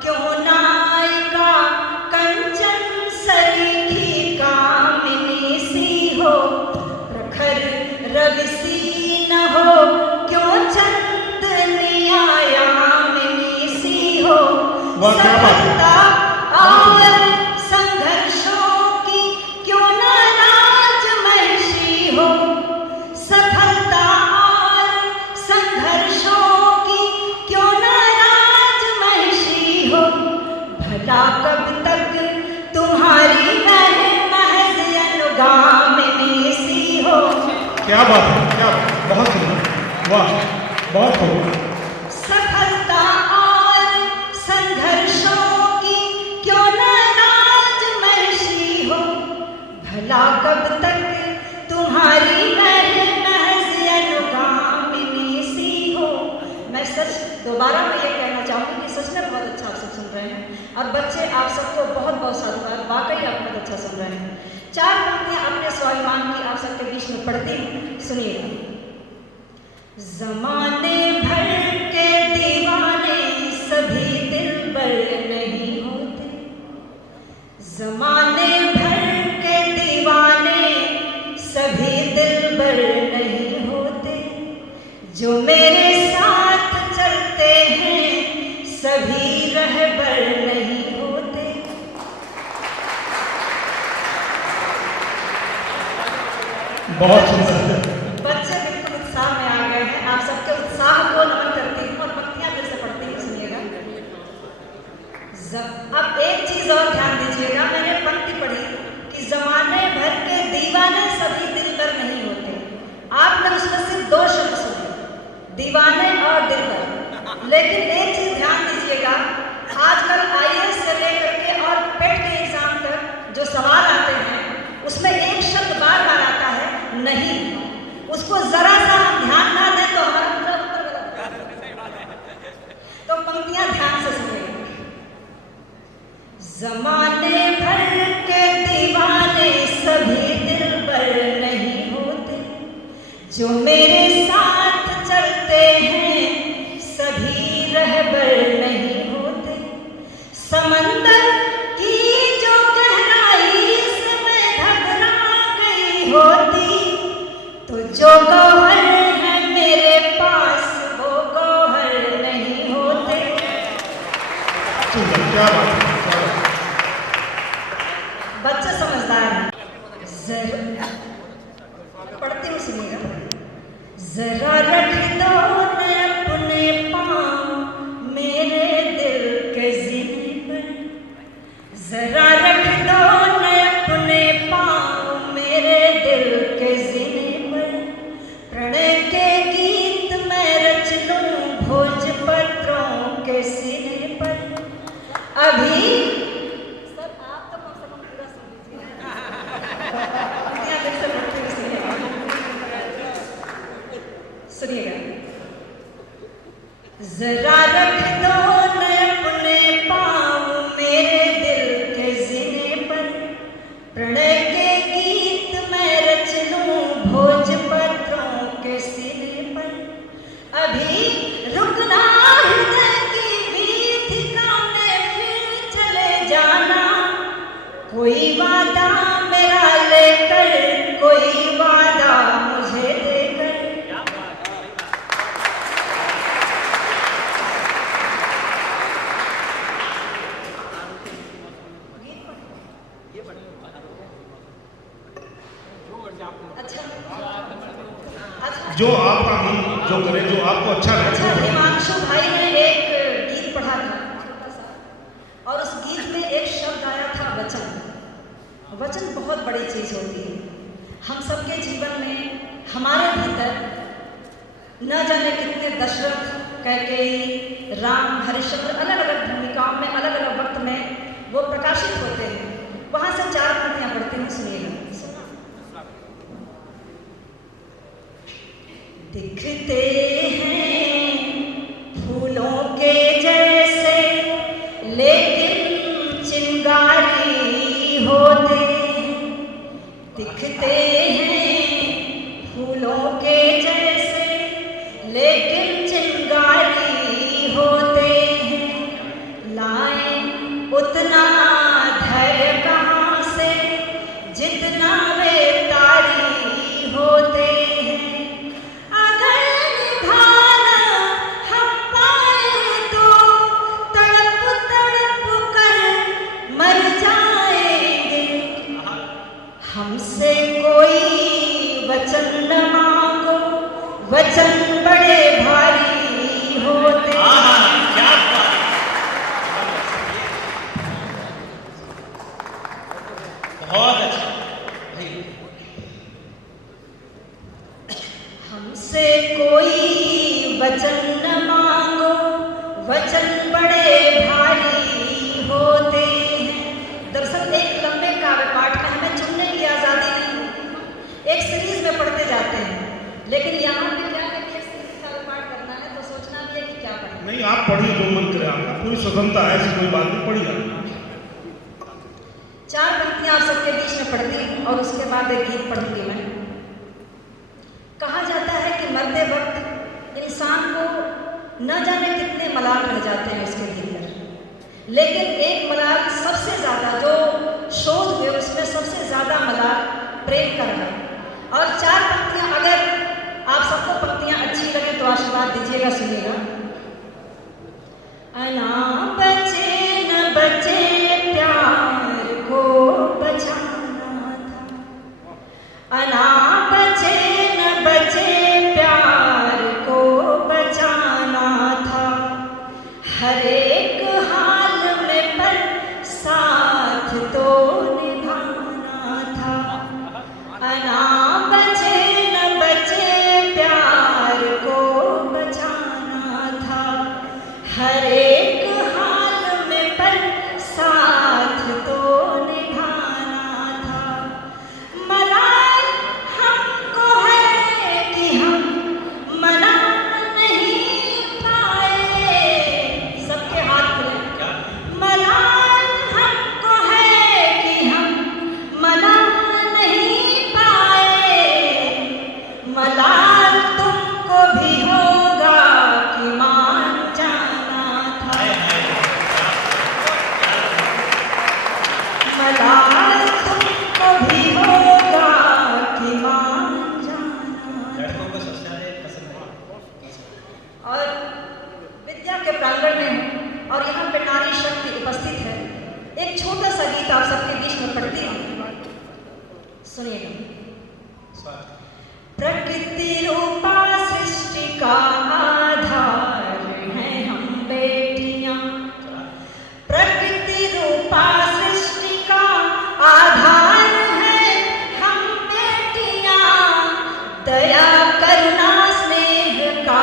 क्यों नायिका कंचन सरीखी कामिनी सी हो, प्रखर रवि सी न हो, क्यों चंदनी यामिनी सी हो, सफलता और संघर्षों की क्यों न राजमहिषी हो, सफलता और संघर्षों की क्यों न राजमहिषी हो, भला कब तक तुम्हारी महज अनुगामिनी सी हो। क्या बात है, क्या बात, बहुत सुंदर, वाह। बहुत खूब। सफलता और संघर्षों की क्यों नाराज महर्षि हो, भला कब तक तुम्हारी महज अनुगामिनी सी हो। मैं सच दोबारा मैं ये कहना चाहूँगी कि सच में बहुत अच्छा आप सब सुन रहे हैं और बच्चे आप सबको बहुत बहुत साधुवाद, वाकई आप बहुत अच्छा सुन रहे हैं। 4 पंक्तियाँ अपने स्वाभिमान की आप सबके बीच में पढ़ती हूँ, सुनिएगा। ज़माने भर के दीवाने सभी दिलबर नहीं होते, ज़माने भर के दीवाने सभी दिलबर नहीं होते, जो मेरे साथ चलते हैं सभी रहबर नहीं होते। बहुत सुंदर। बच्चे बिल्कुल उत्साह में आ गए हैं, आप सबके उत्साह को नमन करती हूँ और पंक्तियाँ फिर से पढ़ती हूँ, सुनिएगा। अब एक चीज और ध्यान दीजिएगा, मैंने पंक्ति पढ़ी कि जमाने भर के दीवाने सभी दिलबर नहीं होते। आपने उसमें सिर्फ 2 शब्द सुने, दीवाने और दिलबर। लेकिन एक चीज ध्यान दीजिएगा, आजकल IAS से लेकर के और पेट के एग्जाम तक जो सवाल आते हैं उसमें एक शब्द बार बार आता है, नहीं। उसको जरा सा हम ध्यान ना दें तो हमारा पूरा उत्तर गलत। तो पंक्तियां ध्यान से सुनिए। जमाने भर के दीवाने सभी दिलबर नहीं होते, जो मेरे साथ चलते हैं सभी रहबर नहीं होते, समंदर की जो गहराई से मैं घबरा गई होती, तो जो गौहर है मेरे पास वो गौहर नहीं होते। क्या बात है, क्या बात है। बच्चे समझदार हैं। पढ़ती हूँ, सुनिएगा। जरा रख दो न अपने पाँव मेरे दिल के ज़िले पर, जरा रख दो न अपने पाँव मेरे दिल के ज़िले पर, प्रणय के गीत मैं रच लूं भोजपत्रों के सिरे पर। अभी सर आप तो कम से कम पूरा सुन लीजिए। पंक्तियां फिर से पढ़ती हूँ, सुनिएगा। जरा रख दो न अपने पाँव मेरे दिल के ज़िले पर, प्रणय के गीत मैं रच लूं भोजपत्रों के सिरे पर। अभी रुकना हृदय की वीथिका में फिर चले जाना, कोई वादा मेरा लेकर, कोई वादा मुझे देकर। अच्छा, जो आपका मन जो करे, जो आपको अच्छा अच्छा, लगे। हिमांशु भाई ने एक गीत पढ़ा था छोटा सा, और उस गीत में एक शब्द आया था वचन। वचन बहुत बड़ी चीज होती है। हम सबके जीवन में, हमारे भीतर न जाने कितने दशरथ, कैकेयी, राम, हरिश्चंद्र अलग अलग भूमिकाओं में, अलग अलग वक्त में वो प्रकाशित होते हैं। वहां से 4 पंक्तियां पढ़ती हूँ, सुनिएगा। दिखते हैं फूलों के जैसे लेकिन चिंगारी होते हैं, दिखते हैं फूलों के जैसे लेकिन चिंगारी होते हैं। लाएं उतना धैर्य कहाँ से जितना वे तारी होते हैं, अगर नहीं, आप पढ़िए जो मन करे, आपका पूरी स्वतंत्रता है, ऐसी कोई बात नहीं, पढ़िए आप। 4 पंक्तियां आप सबके बीच में पढ़ती हूँ और उसके बाद एक गीत पढ़ूंगी मैं। कहा जाता है कि मरते वक्त इंसान को न जाने कितने मलाल रह जाते हैं उसके भीतर, लेकिन एक मलाल सबसे ज़्यादा जो शोध हुए उसमें सबसे ज़्यादा मलाल प्रेम का रहा। और 4 पंक्तियां, अगर आप सबको पंक्तियां अच्छी लगे तो आशीर्वाद दीजिएगा, सुनिएगा। अना बचे न बचे प्यार को बचाना था, अना बचे न बचे प्यार को बचाना था, हर एक हाल में पर साथ तो निभाना था, अना बचे न बचे प्यार को बचाना था, हर एक हाल में पर साथ तो निभाना था। मलाल हमको है कि हम मना नहीं पाए, सबके हाथ खुले। मलाल हमको है कि हम मना नहीं पाए, मलाल तुमको भी होगा कि मान जाना था, मलाल तुमको भी होगा कि मान जाना। लड़कों को सबसे ज्यादा पसंद है। और विद्या के प्रांगण में हूँ और यहाँ पे नारी शक्ति उपस्थित है। एक छोटा सा गीत आप सबके बीच में पढ़ती हूँ, सुनिएगा। प्रकृति रूपा सृष्टि का आधार हैं हम बेटियां, प्रकृति रूपा सृष्टि का आधार हैं हम बेटियां, दया करुणा स्नेह का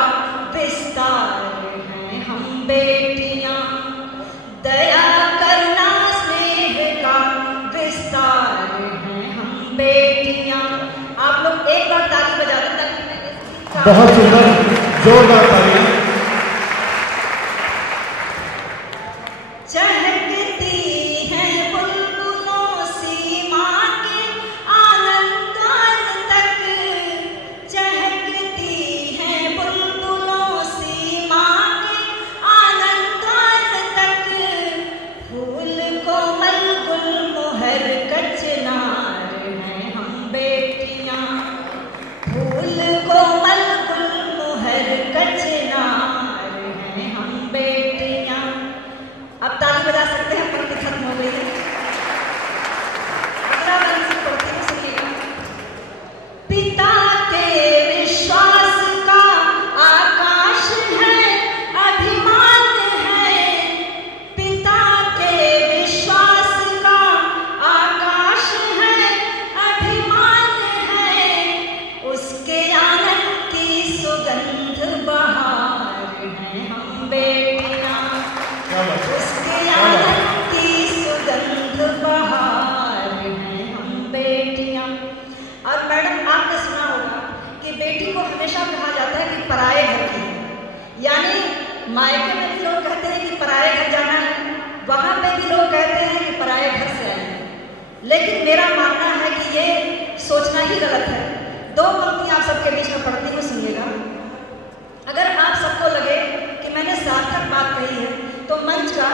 विस्तार हैं हम बेटियां, दया करुणा स्नेह का विस्तार हैं हम बेटियां। आप लोग एक बार ताली बजा दें ताकि मैं इस गीत का बहुत सुंदर, जोरदार तालियां। चहकती हैं बुलबुलों सीमा के आनंदान तक, चहकती हैं बुलबुलों सीमा के आनंदान तक, फूल कोमल गुलमोहर कचनार हैं हम बेटियां, फूल कोमल गुलमोहर कचनार हैं हम बेटियां। अब ताली बजा सकते हैं, पंक्ति खत्म हो गई है। अगला लाइन से पढ़ती हूँ, सुनिएगा। पिता के विश्वास का आकाश है अभिमान है, पिता के विश्वास का आकाश है अभिमान है, उसके आनंद की सुगंध बहार हैं हम बेटियां, क्या बात है। उसके आनंद की सुगंध बहार हैं हम बेटियां। और मैडम आपने सुना होगा कि बेटी को हमेशा कहा जाता है कि पराये घर की है, यानी मायके में भी लोग कहते हैं कि पराये घर जाना है, वहां पे भी लोग कहते हैं कि पराये घर से आए हैं। लेकिन मेरा मानना है कि ये सोचना ही गलत है। 2 पंक्तियां आप सबके बीच में पढ़ती हूँ, सुनिएगा। अगर आप सबको लगे कि मैंने सार्थक बात कही है तो मंच का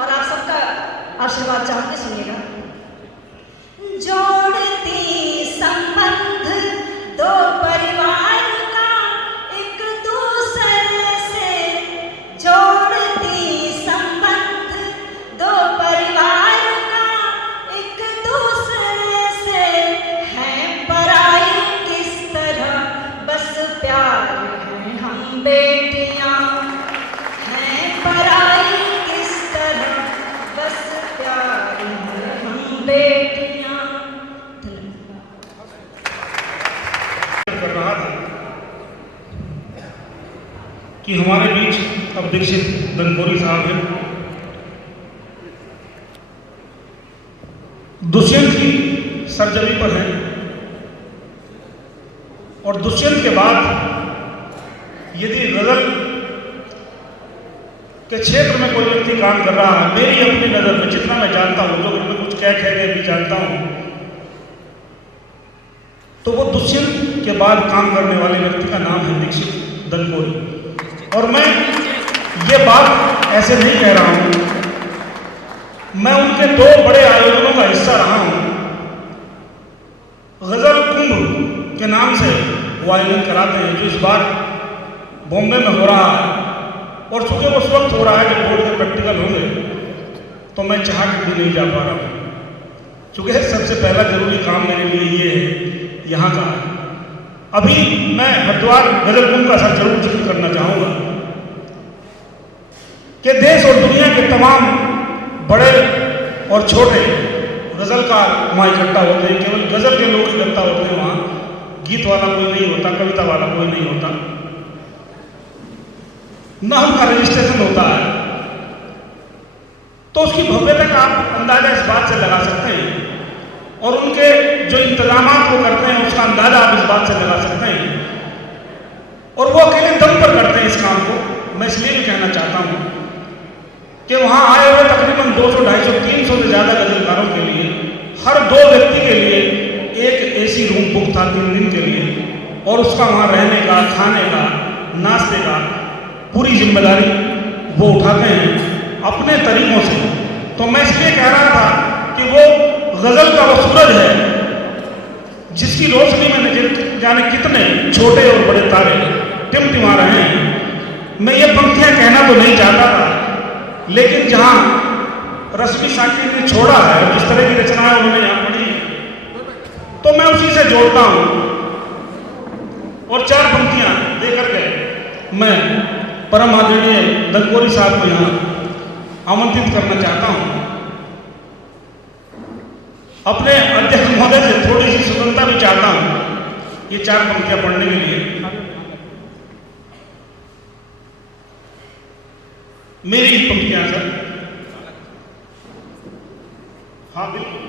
और आप सबका आशीर्वाद चाह के सुनिएगा। जोड़ती संबंध 2 परिवार का एक दूसरे से, जोड़ती संबंध 2 परिवार का एक दूसरे से, हैं पराई किस तरह बस प्यार हैं हम बेटियां, हैं पराई किस तरह बस प्यार हैं हम बेटियां। कर रहा था कि हमारे बीच अब दीक्षित दनकोरी साहब हैं। दुष्यंत की सरजमी पर हैं और दुष्यंत के बाद यदि गजल कि क्षेत्र में कोई व्यक्ति काम कर रहा है, मेरी अपनी नज़र में जितना मैं जानता हूँ, जो घर में कुछ कह के भी जानता हूँ, तो वो दुष्यंत के बाद काम करने वाले व्यक्ति का नाम है दीक्षित दनकोरी। और मैं ये बात ऐसे नहीं कह रहा हूँ, मैं उनके 2 बड़े आयोजनों का हिस्सा रहा हूँ। गजल कुंभ के नाम से वो आयोजन कराते हैं, जो इस बार बॉम्बे में हो रहा है, और चूंकि उस वक्त हो रहा है जब बोर्ड के प्रैक्टिकल होंगे, तो मैं चाह के भी नहीं जा पा रहा हूँ। चूंकि सबसे पहला जरूरी काम मेरे लिए ये है यहाँ का। अभी मैं हरिद्वार गजल कुंभ का सर जरूर जिक्र करना चाहूँगा कि देश और दुनिया के तमाम बड़े और छोटे गजलकार वहाँ इकट्ठा होते हैं। केवल गजल के लोग इकट्ठा होते हैं वहाँ, गीत वाला कोई नहीं होता, कविता वाला कोई नहीं होता, ना उनका रजिस्ट्रेशन होता है। तो उसकी भव्यता का आप अंदाजा इस बात से लगा सकते हैं, और उनके जो इंतजाम वो करते हैं उसका अंदाजा आप इस बात से लगा सकते हैं। और वो अकेले दम पर करते हैं इस काम को। मैं इसलिए भी कहना चाहता हूँ कि वहाँ आए हुए तकरीबन 200, 250, 300 से ज़्यादा गजलकारों के लिए हर 2 व्यक्ति के लिए एक एसी रूम बुक था 3 दिन के लिए, और उसका वहाँ रहने का, खाने का, नाश्ते का पूरी जिम्मेदारी वो उठाते हैं अपने तरीकों से। तो मैं इसलिए कह रहा था कि वो गजल का वो सूरज है जिसकी रोशनी में जाने कितने छोटे और बड़े तारे टिमटिमा रहे हैं। मैं ये पंक्तियां कहना तो नहीं चाहता था, लेकिन जहां रश्मि साकी ने छोड़ा है, जिस तरह की रचनाएं उन्होंने यहाँ पढ़ी, तो मैं उसी से जोड़ता हूं और 4 पंक्तियां देकर के मैं परम आदरणीय दनकोरी साहब को यहाँ आमंत्रित करना चाहता हूं। अपने अध्यक्ष महोदय से थोड़ी सी स्वतंत्रता भी चाहता हूं ये 4 पंक्तियां पढ़ने के लिए। मेरी पंक्तियां सर, हाँ बिल्कुल।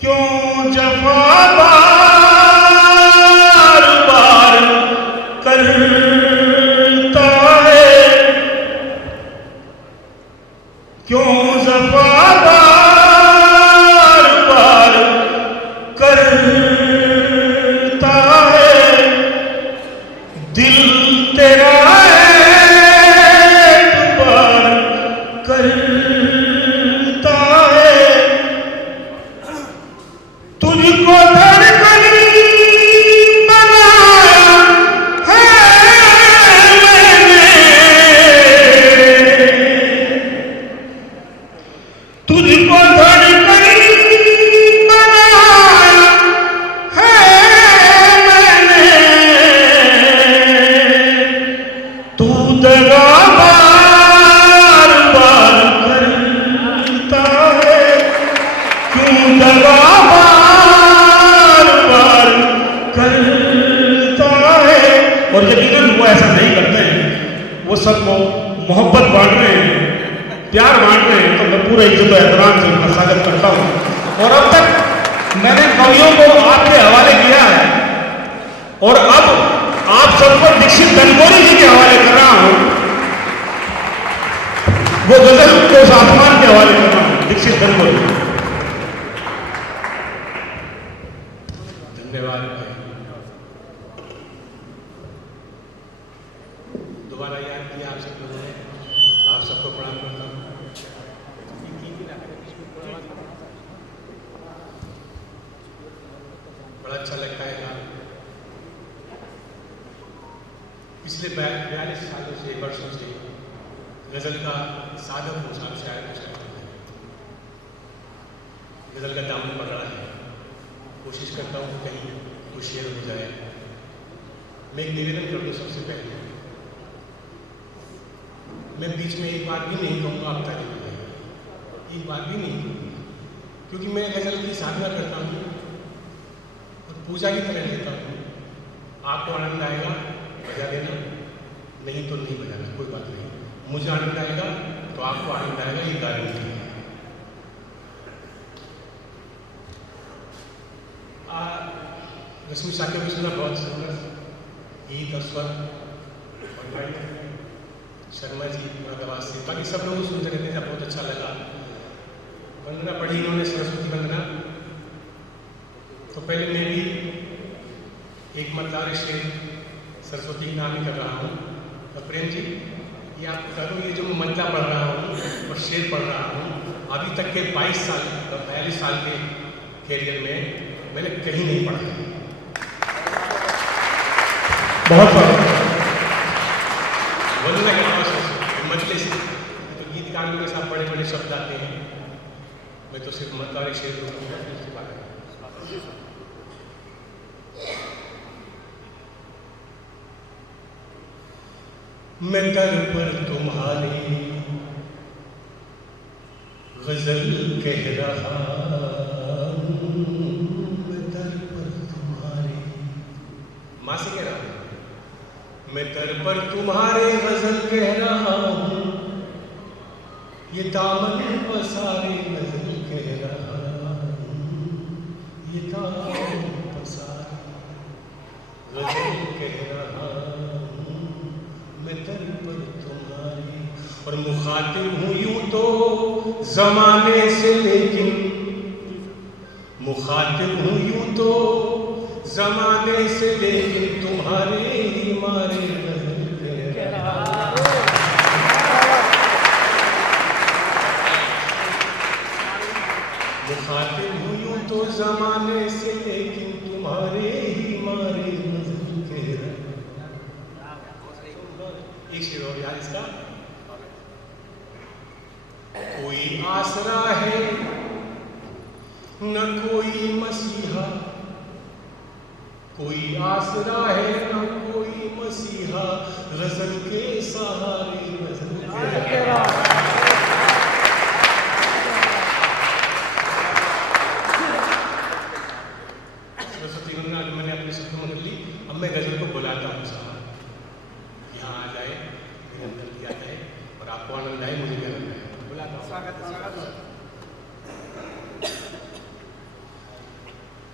क्यों जफा बार बार करता है, क्यों जफा बार बार करता है, दिल तेरा एक बार करता है, तुझको धड़कन बनाया है मैंने, तुझको धड़कन बनाया है मैंने, तू दगा बार बार करता है, क्यों दगा बार बार करता है। और यकीनन वो ऐसा नहीं करते हैं, वो सबको मोहब्बत बांट रहे हैं, प्यार बांट रहे हैं। तो मैं पूरे इज्जत और एहतराम से उनका स्वागत करता हूँ। और अब तक मैंने कवियों को आपके हवाले किया है, और अब आप सबको दीक्षित दनकोरी जी के हवाले कर रहा हूँ। वो गजल को उस आसमान के हवाले कर रहा हूँ, दीक्षित दनकोरी। धन्यवाद भाई। दोबारा याद किया आप सब लोगों ने, आप सबको प्रणाम करता हूँ। बड़ा अच्छा लगता है यार, पिछले 42 सालों से, वर्षों से गजल का साधक हूँ, शायद गजल का दामन पड़ रहा है। कोशिश करता हूँ कहीं कुछ शेर हो जाए। मैं एक निवेदन कर दूँ सबसे पहले, मैं बीच में एक बात भी नहीं कहूँगा आप तारीफ करें, एक बात भी नहीं, क्योंकि मैं गजल की साधना करता हूँ और पूजा की तरह लेता हूँ। आपको आनंद आएगा बजा देना, नहीं तो नहीं बजाना, कोई बात नहीं। मुझे आनंद आएगा तो आपको आनंद आएगा, ये गारंटी है। रश्मि साकी भी सुना, बहुत सुंदर गीत और स्वर, और भाई शर्मा जी मुरादाबाद से, बाकी सब लोग सुनते रहते हैं, बहुत अच्छा लगा। वंदना पढ़ी इन्होंने, सरस्वती वंदना। तो पहले मैं भी एक मजेदार शेर सरस्वती के नाम ही कर रहा हूँ। और प्रेम जी, ये आप करो, ये जो मैं मंत्रा पढ़ रहा हूँ और शेर पढ़ रहा हूँ, अभी तक के 22 साल और 42 साल के कैरियर में मैंने कहीं नहीं पढ़ा। बहुत सारा वंदना के अलावा मजलिस तो गीतकार के साथ बड़े बड़े शब्द आते हैं, मैं तो सिर्फ मजेदार शेर दूंगा। मैं दर पर तुम्हारी गजल कह रहा हूँ, मैं दर पर तुम्हारी, माँ से कह रहा हूँ, मैं दर पर तुम्हारे गजल कह रहा हूँ, ये दामन पसारे गजल कह रहा हूँ, ये दामन पसारे गजल कह रहा हूँ, मैं दर पर तुम्हारी। और मुखातिब हूँ यूं तो जमाने से, लेकिन मुखातिब हूँ यूं तो जमाने से, लेकिन तुम्हारे ही मारे गजल कह रहा हूँ। मुखातिब हूँ यूं तो जमाने से, लेकिन तुम्हारे ही मारे गजल कह रहा हूँ। एक शेर और याद इसका। कोई आसरा है न कोई मसीहा, कोई आसरा है न कोई मसीहा, गजल के सहारे गजल के सरस्वती वंदना मैंने अपने शब्दों में ली। अब मैं गजल को बुलाता हूँ साहब, यहाँ आ जाए, मेरे अंदर किया जाए और आपको आनंद आए, मुझे भी आनंद आए। बुलाता हूँ।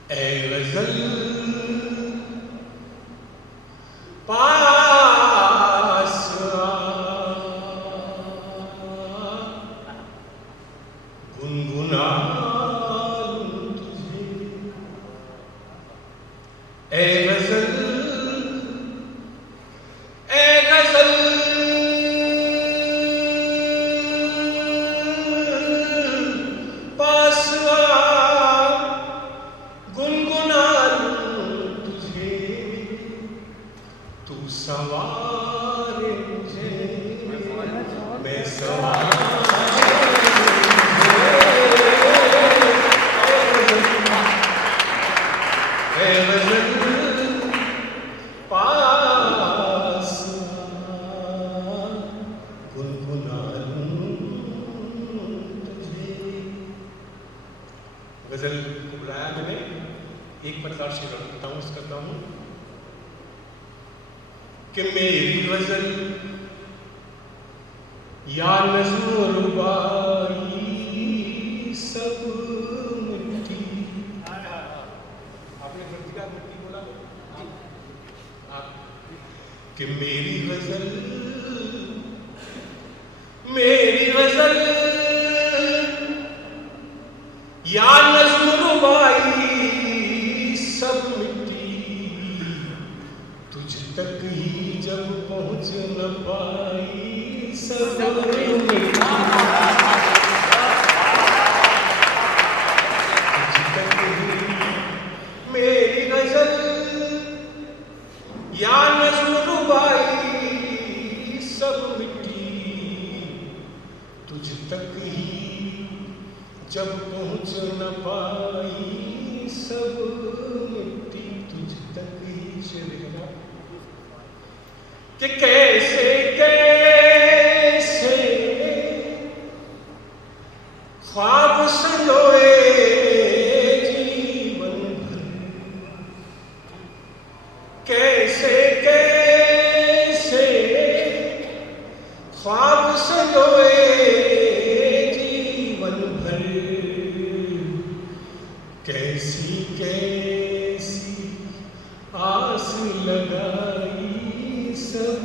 ऐ गजल पास आ, गुनगुना लूं तुझे। ऐ गजल, ऐ गजल पास आ, गुनगुना लूं तुझे, तू सवारे मुझे, मैं सवारे ऐ गजल पास आ, गुनगुना लूं तुझे। गजल को बुलाया मैंने, एक प्रकार से बताऊं करता हूं कि मेरी गजल या नज़्म रुबाई सब मिट्टी। आपने वर्तिका मिट्टी बोला आप, कि मेरी गजल या नज़्म रुबाई सब मिट्टी, तुझ तक ही जब पहुँच न पाई सब मिट्टी। तुझ तक ही मेरी गजल या नज़्म रुबाई सब मिट्टी, तुझ तक ही जब पहुँच न पाई सब मिट्टी, तुझ तक ही चलेगा। कि कैसे कैसे ख्वाब संजोए जीवन भर, कैसे कैसे ख्वाब संजोए जीवन भर, कैसी कैसी आस लगाई सब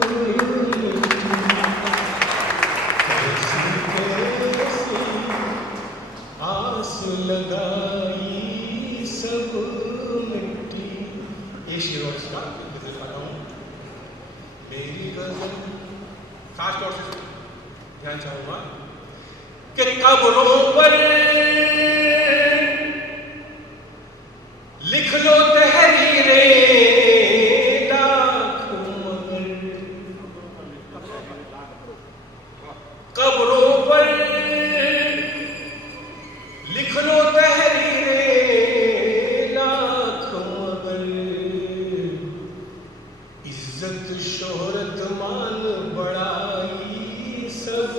लिखना चाहूंगा कि कब्रों पर लिख लो तहरीरें लाखों मगर, कब्रों पर लिख लो तहरीरें लाखों मगर, इज्जत शोहरत मान बड़ाई सब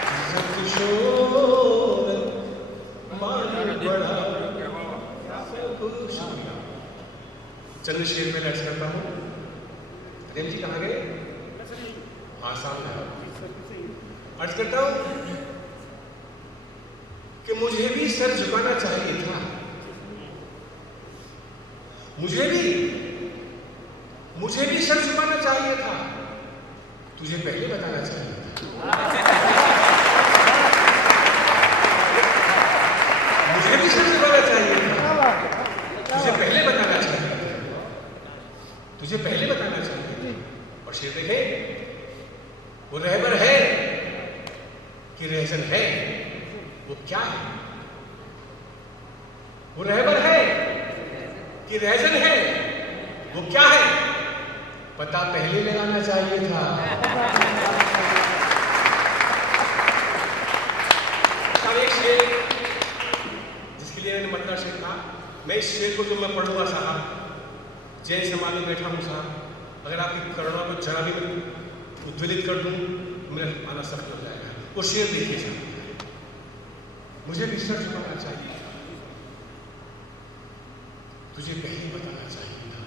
इज्जत शोहरत मान बड़ाई सब। चंद शेर में लर्ज करता हूँ। प्रेम जी कहाँ गए? हाँ सामने अर्ज करता हूँ कि मुझे भी सर झुकाना चाहिए था, मुझे भी सर झुकाना चाहिए था, तुझे पहले बताना चाहिए था। मुझे भी सर झुकाना चाहिए था, तुझे पहले बताना चाहिए था, तुझे पहले बताना चाहिए था। और शेर देखे, वो रहबर है कि रहजन है, वो क्या है? वो रहबर है कि रहजन है, वो क्या है? पता पहले लगाना चाहिए था। अब एक शेर जिसके लिए मैंने मतलब शेर कहा, मैं इस शेर को जो मैं पढ़ूंगा साहब, जैन समाज में बैठा हूँ साहब, अगर आपकी करुणा को जरा भी उद्वेलित कर दूं, मेरा आना सफल हो जाएगा। वो शेर देखिए साहब, मुझे भी सर झुकाना चाहिए था, तुझे पहले बताना चाहिए था।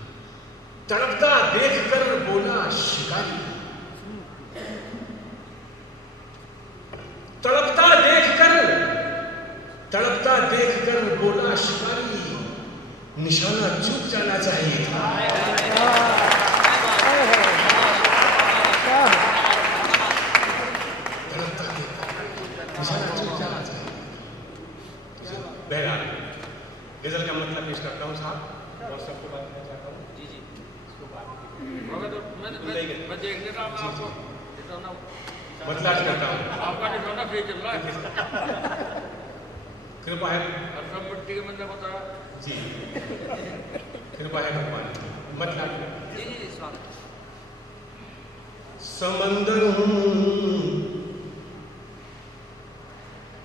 तड़पता देखकर बोला शिकारी, तड़पता देखकर बोला शिकारी, निशाना चूक जाना चाहिए था। तड़पता देखकर निशाना चूक जाना चाहिए। बहरहाल गजल का मतलब पेश करता हूँ साहब, और सबको बात करना चाहता हूँ। जी मैं देख लेता हूँ आपको मतलब करता हूँ, आपका निशाना सही चल रहा है। कृपा है सब मिट्टी के मतलब बता जी, कृपा है भगवान मतलब जी। समंदर हूँ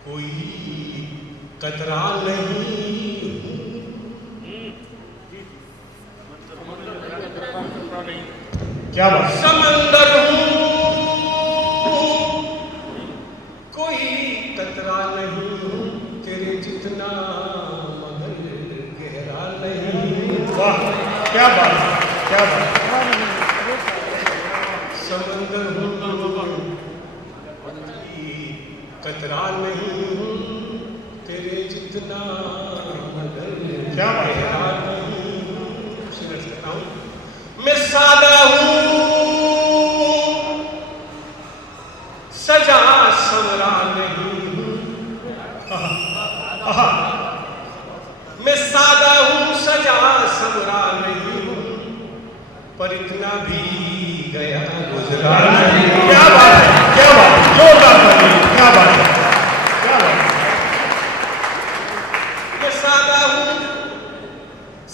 कोई कतरा नहीं, क्या बात? समंदर हूँ कोई कतरा नहीं, तेरे जितना मगर गहरा नहीं। वाह, क्या बात, क्या बात। समंदर हूँ कतरा नहीं, तेरे जितना मगर क्या बात है? गहरा नहीं। शेर करता हूँ, मैं सादा हूँ सजा समरा नहीं, मैं सादा हूँ सजा समरा नहीं, पर इतना भी गया गुजरा नहीं। क्या बात है, क्या बात है, जोरदार ताली, क्या बात है, क्या बात है। मैं सादा हूँ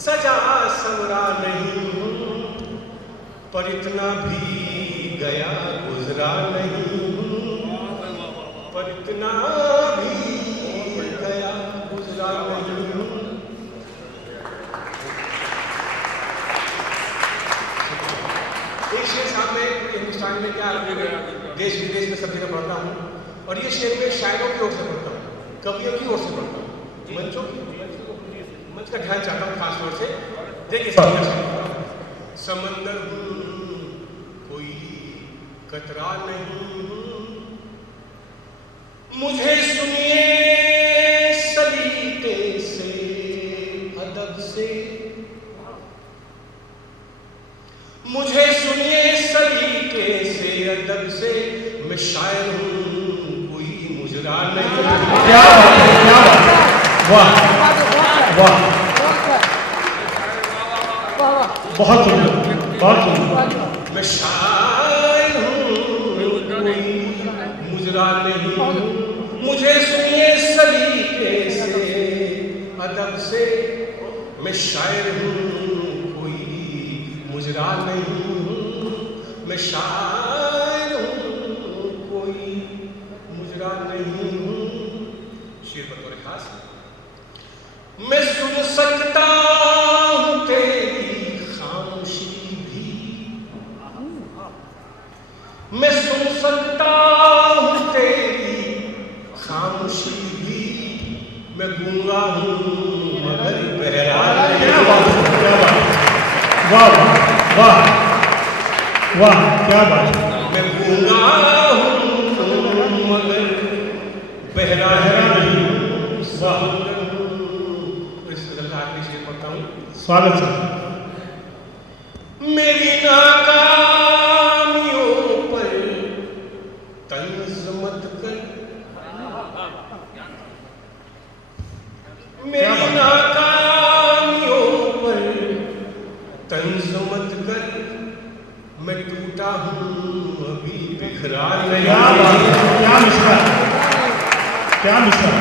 सजा समरा नहीं, पर इतना भी गया गुजरा नहीं, पर इतना भी गया गुजरा नहीं। एक शेर साहब में हिंदुस्तान में क्या देश विदेश में सब जगह पढ़ता हूँ, और ये शेर में शायरों की ओर से पढ़ता हूँ, कवियों की ओर से पढ़ता हूँ, मंच का ध्यान चाहता हूँ खास तौर से। देखिए समंदर हूँ कोई कतरा नहीं, मुझे सुनिए सलीके से अदब से, मुझे सुनिए सलीके से अदब से, मैं शायर हूँ कोई मुजरा नहीं। क्या बात है, क्या बात है, वाह वाह, बहुत सुंदर, बहुत सुंदर। मैं शायर हूँ, कोई मुजरा नहीं हूँ। मुझे सुनिए सलीके से, अदब से, मैं शायर हूँ, कोई मुजरा नहीं हूँ। मैं शायर हूँ, कोई मुजरा नहीं हूँ। शेर बतौर खास। मैं सुन सकता हूँ तेरी खामोशी भी, मैं सुन सकता हूँ तेरी खामोशी भी। मैं गूंगा हूँ मगर बहरा नहीं। क्या बात है, क्या बात है। वाह वाह वाह, क्या बात है। मैं गूंगा हूँ मगर बहरा नहीं हूँ। वाह, इस गजल का आखिरी शेर पढ़ता हूँ। स्वागत है। मेरी नाकामियों पर तंज मत कर, मेरी नाकामियों पर तंज मत कर। मैं टूटा हूँ अभी बिखरा नहीं। क्या बात है, क्या मिश्रा, क्या मिश्रा।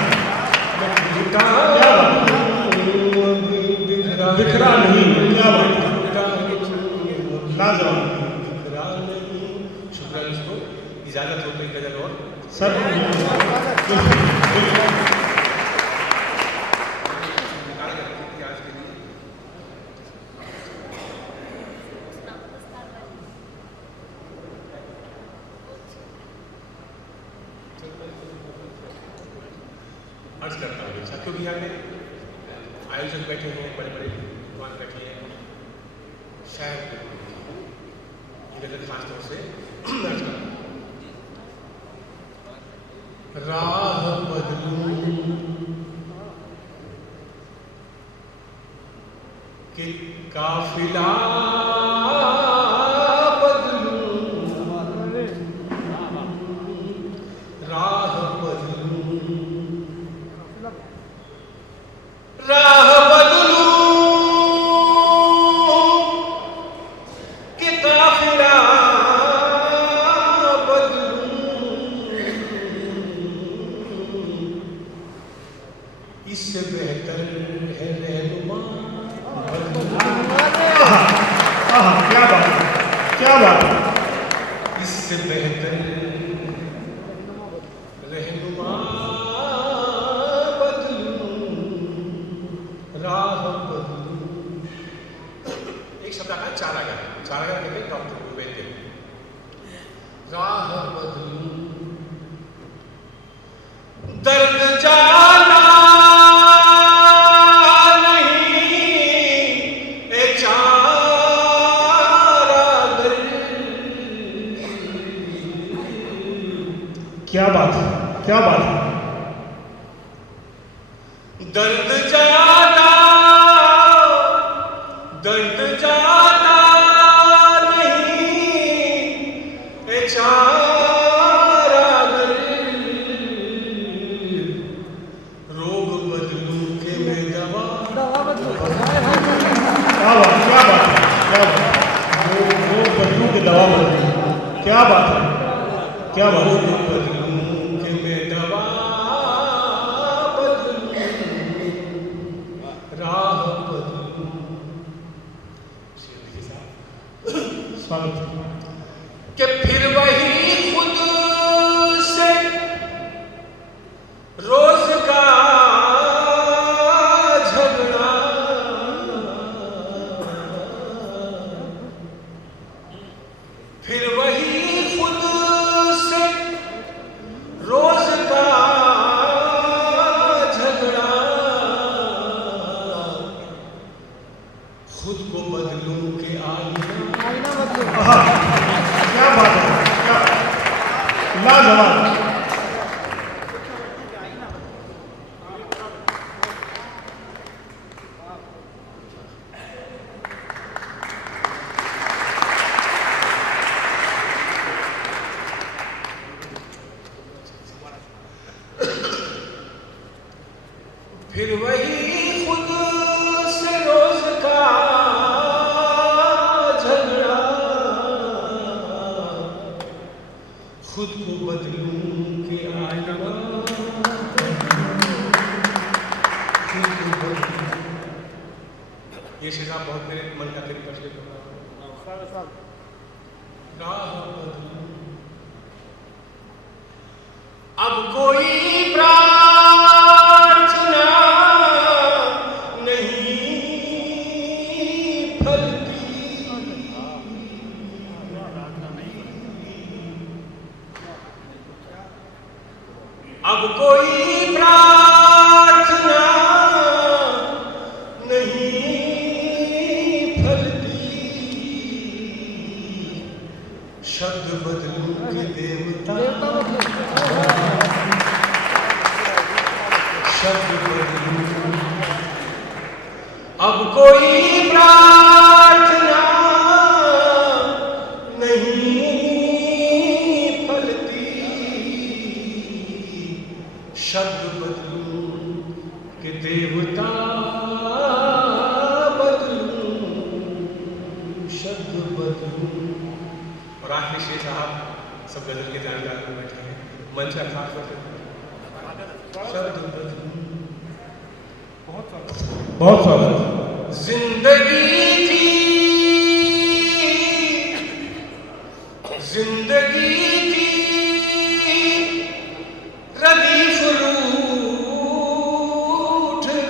मैं टूटा क्या बात है। हूँ अभी बिखरा नहीं, क्या बात है। टूटा हूँ लाजवाब। बिखरा नहीं। शुक्रिया दोस्तों, इजाजत हो गई गजल और सर अर्ज करता हूँ साथियों भी यहाँ पे आयोजक बैठे हैं, बड़े बड़े विद्वान बैठे हैं, शायद ये गजल खासतौर से अर्ज करता हूँ। राह बदलूं कि काफिला बदलूं, राह बदलूं, राह बदलूं कि काफिला बदलूं, इससे बेहतर है रहनुमा। क्या बात है, क्या बात है। इससे बेहतर रहनुमा बदलूं, राह बदलूं। एक शब्द आता है चारागार। चारागार कहते हैं डॉक्टर को, वैद्य को। राह बदलूं, दर्द जाना क्या बात है, क्या बात है। दर्द जाना, दर्द जाना नहीं ए चारागर, रोग बदलूं के मैं दवा बदलूं। क्या बात, क्या बात है, क्या बात है। वो बदलू की दवा बदलू। क्या बात है, क्या बात है। स्वागत है। कि फिर वही खुद से रोज का झगड़ा, फिर वही खुद से रोज का झगड़ा, खुद को बदलूं के आईना बदलूं। क्या बात है, क्या लाजवाब। फिर वही खुद से रोज का झगड़ा, शेर साहब बहुत मेरे मन का दिल पर शेर अब कोई प्रार्थना नहीं फलती, अब कोई प्रार्थना नहीं फलती, शब्द बदलूं के देवता, शब्द बदलूं। अब कोई प्रार्थना नहीं फलती, शब्द बदलूं के देवता बदलूं, शब्द बदलूं। और आखिर शेर साहब सब गजल के जानकार में बैठे हैं, मंच का खास करते हैं। शब्द बदलूं, बहुत स्वागत। जिंदगी थी, जिंदगी थी रदीफ रूठ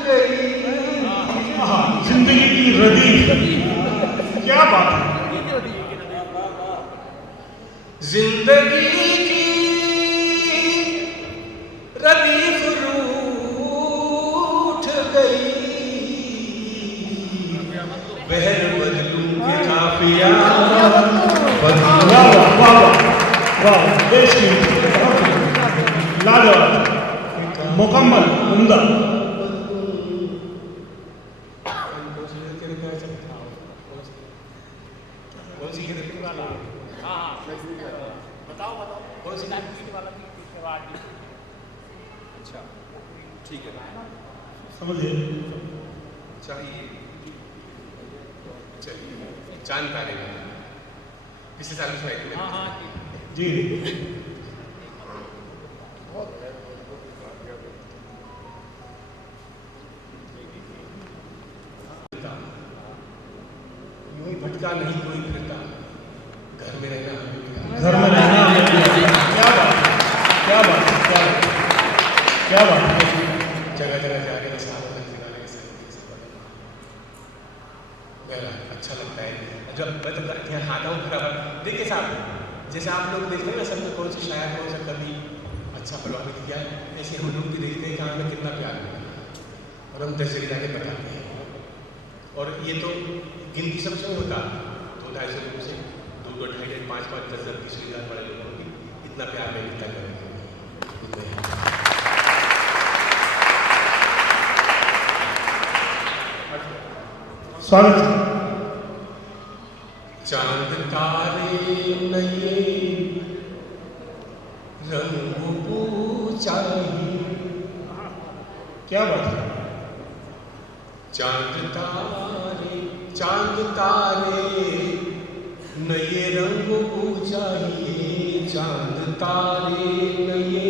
गई। हाँ, जिंदगी की रदीफ, क्या बात है। जिंदगी की रदीफ रूठ गई, बहर बदलूं के काफिया बदलूं। वाह वाह वाह, लाजवाब, मुकम्मल, उम्दा। कौन सी अच्छा ठीक है, समझिए। चाहिए चलिए चांद तारे पिछले साल सुनाई थी जी यूं ही भटका नहीं कोई फिरता, घर में रहना घर में रहना। क्या बात है, क्या बात है, क्या बात है, क्या बात है। जगह जगह जा रहे हैं, साथ में सिखाने के साथ अच्छा लगता है। जब मैं तो यहाँ आता हूँ खड़ा, देखिए साहब, जैसे आप लोग देखते हैं ना सब में कौन सी शायर कौन सा कभी अच्छा प्रभावित किया, ऐसे हम लोग भी देखते हैं कि हमें कितना प्यार मिला और हम 10 जगह जाके बताते हैं। और ये तो गिनती सबसे में होता 200-250 लोगों से 2-2, 2.5, 5-5, 10-10, 20,000 बड़े लोगों की इतना प्यार मैं कितना करें। स्वागत है। चांद तारे नए रंग पूछाई, क्या बात है। चांद तारे नए रंग पूछाई, चांद तारे नए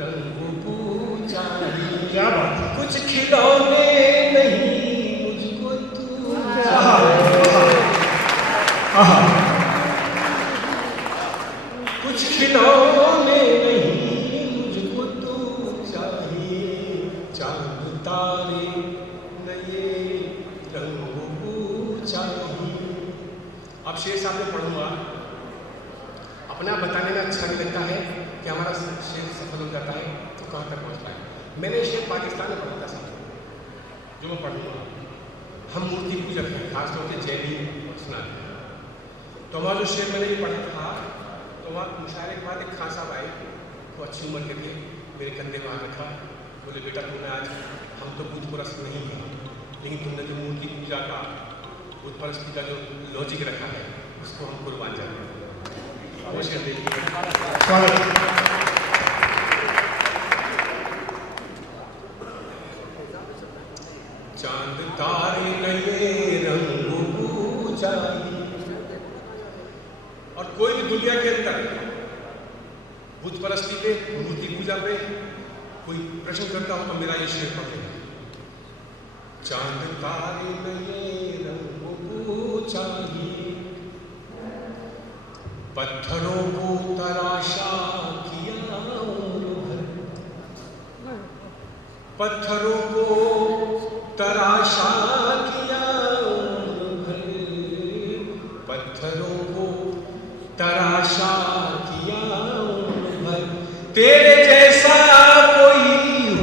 रंग पूछाई। क्या बात है। कुछ खिलौने नहीं मुझको तू कुछ खिलौने नहीं मुझको तू चाहिए, चांद तारे नए रंग चाहिए। अब शेर साहब में पढ़ूंगा, अपना बताने में अच्छा नहीं लगता है कि हमारा शेर सफल हो जाता है तो कहाँ तक पहुँचता है। मैंने शेर पाकिस्तान में पढ़ा था साहब, जो मैं पढ़ूंगा। हम मूर्ति पूजक हैं, खासतौर से जैनी और स्नातक। तो हमारा जो शेर मैंने ये पढ़ा था, तो वहाँ मुशायरे के बाद एक खान साहब आए, वो अच्छी उम्र के थे, मेरे कंधे में हाथ रखा, बोले बेटा तुमने आज, हम तो बुद्ध परस्त नहीं हैं, लेकिन तुमने जो मूर्ति पूजा का, बुद्ध परस्ती का जो लॉजिक रखा है, उसको हम कुर्बान जाते हैं। वो शेर देखिए। स्वागत। चांद तारे नए रंग पूछाई। और कोई भी दुनिया के अंदर बुद्ध परस्ती पे, मूर्ति पूजा पे कोई प्रश्न करता हो तो मेरा ये शेर पढ़ेगा। चांद तारे नए रंग को चाहिए, पत्थरों को तराशा किया उम्र भर, पत्थरों को तराशा किया उम्र भर, पत्थरों को तराशा किया उम्र भर, तेरे जैसा कोई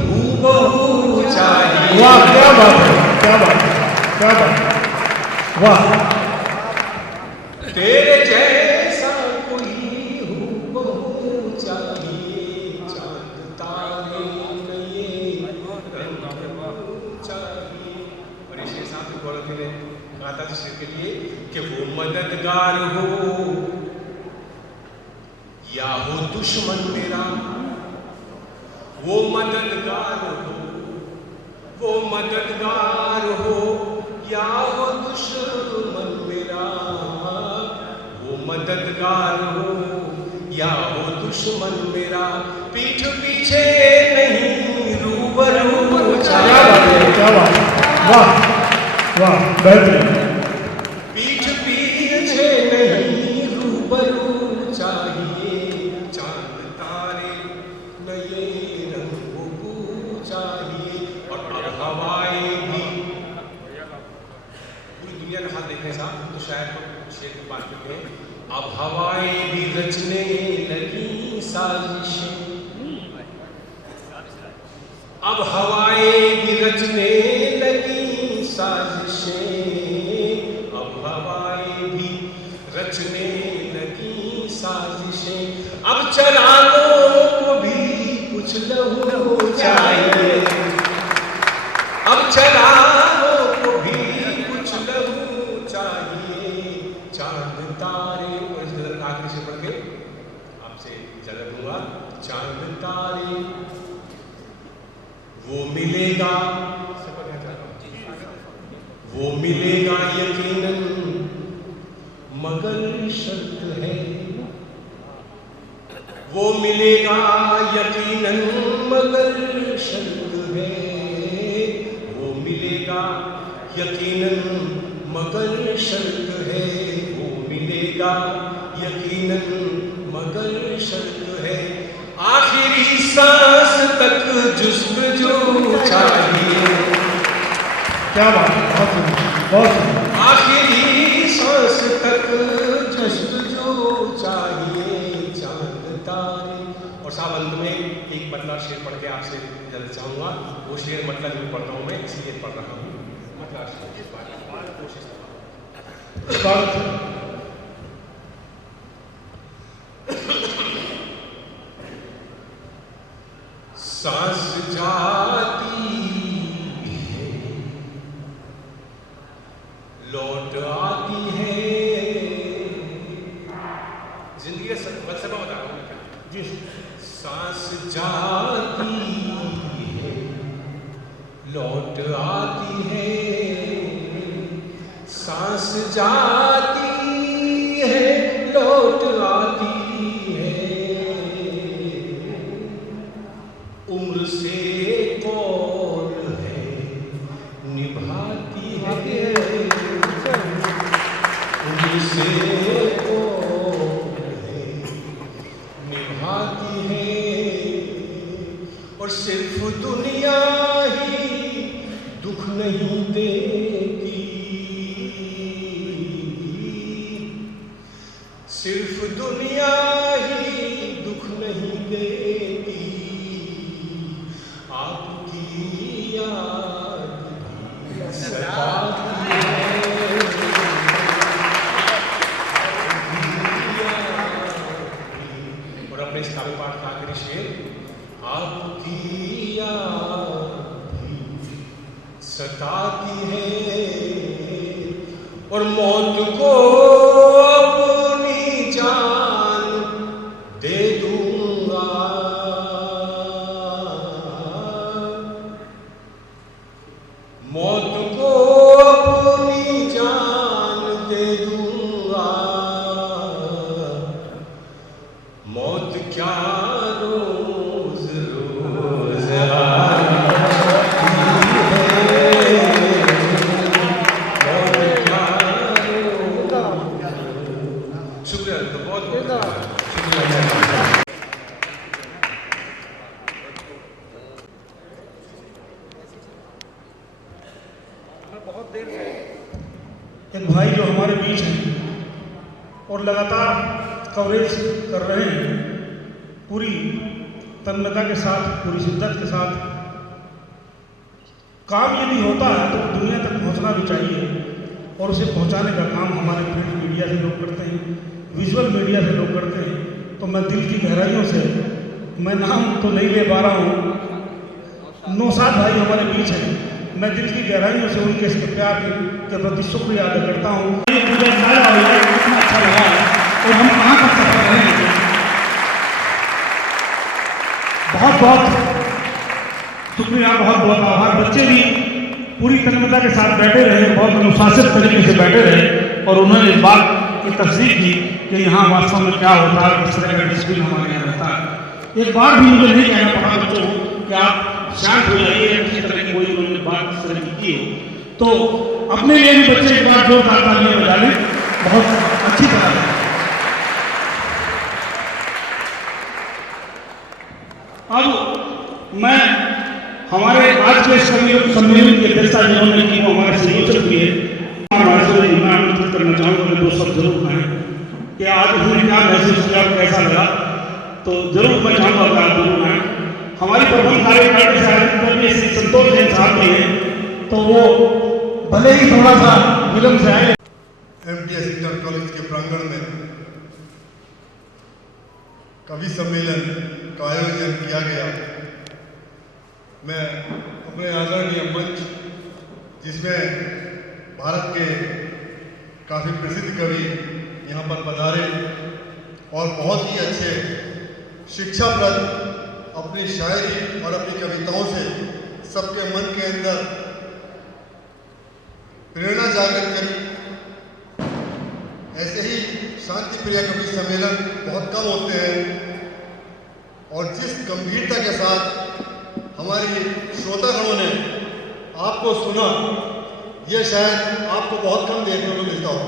हूबहू चाहिए। वाह क्या बात है, क्या बात है, क्या बात है, वाह। तेरे जैसा कोई हूबहू चाहिए, चांद तारे नए रंग चाहिए। और इस हिसाब से गौरव ने कहा था शेर के लिए कि वो मददगार हो या हो दुश्मन मेरा, वो मददगार हो, वो मददगार हो या हो दुश्मन मेरा, वो मददगार हो या हो दुश्मन मेरा, पीठ पीछे नहीं रूबरू चाहिए। क्या बात है, वाह वाह, बेहतरीन। पीठ पीछे नहीं रूबरू चाहिए, चांद तारे नए रंगों को चाहिए। और अब हवाएं भी, पूरी दुनिया का हाल देखने साहब तो शायद तो शेर की बात करते हैं। अब हवाएं भी रचने लगी साजिशें, अब हवाएं भी रचने लगी साजिशें, अब हवाएं भी रचने लगी साजिशें, अब चरागों को भी कुछ लहू चाहिए, अब चरागों को भी कुछ लहू चाहिए, चांद तारे। और इस नजर आखिरी से पढ़ के आपसे इजाजत दूंगा। चांद तारे वो मिलेगा, वो मिलेगा यकीनन मगर शर्त है, वो मिलेगा यकीनन मगर शर्त है, वो मिलेगा यकीनन मगर शर्त है, वो मिलेगा यकीनन मगर शर्त है, आखिरी सांस तक जुस्मजू चाहिए। क्या बात है, बहुत सुंदर, बहुत सुंदर। आखिरी सांस तक जुस्मजू चाहिए, चांद तारे। और साहब अंत में एक मतलब शेर पढ़ के आपसे इजाजत चाहूंगा। वो शेर मतलब नहीं पढ़ रहा हूँ मैं, इसलिए पढ़ रहा हूँ। मतलब कोशिश सांस जाती है लौट आती है, जिंदगी का फलसफा बता रहा हूँ जी। सांस जाती है लौट आती है, सांस जाती है लौट आती है, उम्र से कौन है निभाती है, उम्र से कौन है निभाती है, और सिर्फ दुनिया ही दुख नहीं देती, सिर्फ दुनिया ही दुख नहीं देती, आपकी याद भी सताती है, और अपने इस काव्य पाठ का आखिरी शेर, आपकी याद भी सताती है, और मौत को अपनी जान दे दूंगा, मौत को अपनी जान दे दूंगा, मौत क्या रोज रोज आती है। एक भाई जो हमारे बीच हैं और लगातार कवरेज कर रहे हैं पूरी तन्मयता के साथ, पूरी शिद्दत के साथ। काम यदि होता है तो दुनिया तक पहुंचना भी चाहिए और उसे पहुंचाने का काम हमारे प्रिंट मीडिया से लोग करते हैं, विजुअल मीडिया से लोग करते हैं। तो मैं दिल की गहराइयों से, मैं नाम तो नहीं ले पा रहा हूँ, नौशाद भाई हमारे बीच हैं, मैं दिल की गहराइयों से उनके इसके प्यार के प्रति शुक्रिया अदा करता हूँ। ये पूजा सारा हो गया, कितना अच्छा लगा और हम कहाँ तक सफर रहेंगे। बहुत बहुत शुक्रिया, बहुत बहुत आभार। बच्चे भी पूरी तन्मयता के साथ बैठे रहे, बहुत अनुशासित तरीके से बैठे रहे और उन्होंने इस बात की तस्दीक की कि यहाँ वास्तव में क्या होता है, किस तरह का डिसिप्लिन हमारे यहाँ रहता है। एक बार भी मुझे नहीं कहना पड़ा बच्चों को कि आप शांत हो जाइए, किसी तरह की कोई उन्होंने बात इस तरह की है। तो अपने लिए भी बच्चे एक बार जोरदार तालियां बजा लें, बहुत अच्छी तरह। अब मैं हमारे आज के सम्मेलन की अध्यक्षता जिन्होंने की वो हमारे संयोजक भी है, मैं आमंत्रित करना चाहूँगा दो शब्द जरूर कहें कि आज हमने क्या महसूस किया, कैसा लगा, तो जरूर मैं चाहूँगा कि आप जरूर आए। हमारी प्रबंध कार्यकारिणी से संतोष जैन साहब भी हैं, तो वो भले ही थोड़ा सा विलम्ब से आए। MTS इंटर कॉलेज के प्रांगण में कवि सम्मेलन का आयोजन किया गया। मैं अपने आदरणीय मंच, जिसमें भारत के काफ़ी प्रसिद्ध कवि यहाँ पर पधारे और बहुत ही अच्छे शिक्षाप्रद अपनी शायरी और अपनी कविताओं से सबके मन के अंदर प्रेरणा जागृत करी। ऐसे ही शांति प्रिय कवि सम्मेलन बहुत कम होते हैं और जिस गंभीरता के साथ हमारी श्रोतागणों ने आपको सुना, यह शायद आपको बहुत कम देखने को मिलता हो।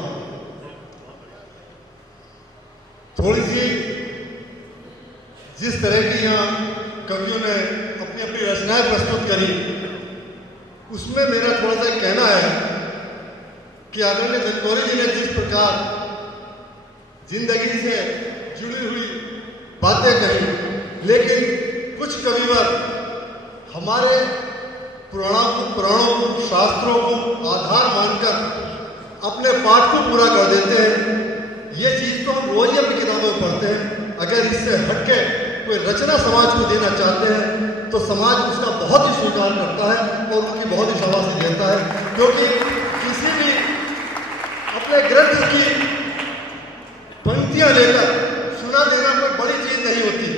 थोड़ी सी जिस तरह की यहाँ कवियों ने अपनी अपनी रचनाएं प्रस्तुत करी, उसमें मेरा थोड़ा सा कहना है कि आदरणीय धनकौरी जी ने जिस प्रकार जिंदगी से जुड़ी हुई बातें कही, लेकिन कुछ कविवर हमारे पुराणों को, शास्त्रों को आधार मानकर अपने पाठ को पूरा कर देते हैं। ये चीज़ तो हम रोज ही अपनी किताबों में पढ़ते हैं। अगर इससे हटके कोई रचना समाज को देना चाहते हैं तो समाज उसका बहुत ही स्वीकार करता है और उनकी बहुत ही शाबाशी देता है, क्योंकि किसी भी अपने ग्रंथ की पंक्तियां लेकर सुना देना कोई बड़ी चीज नहीं होती।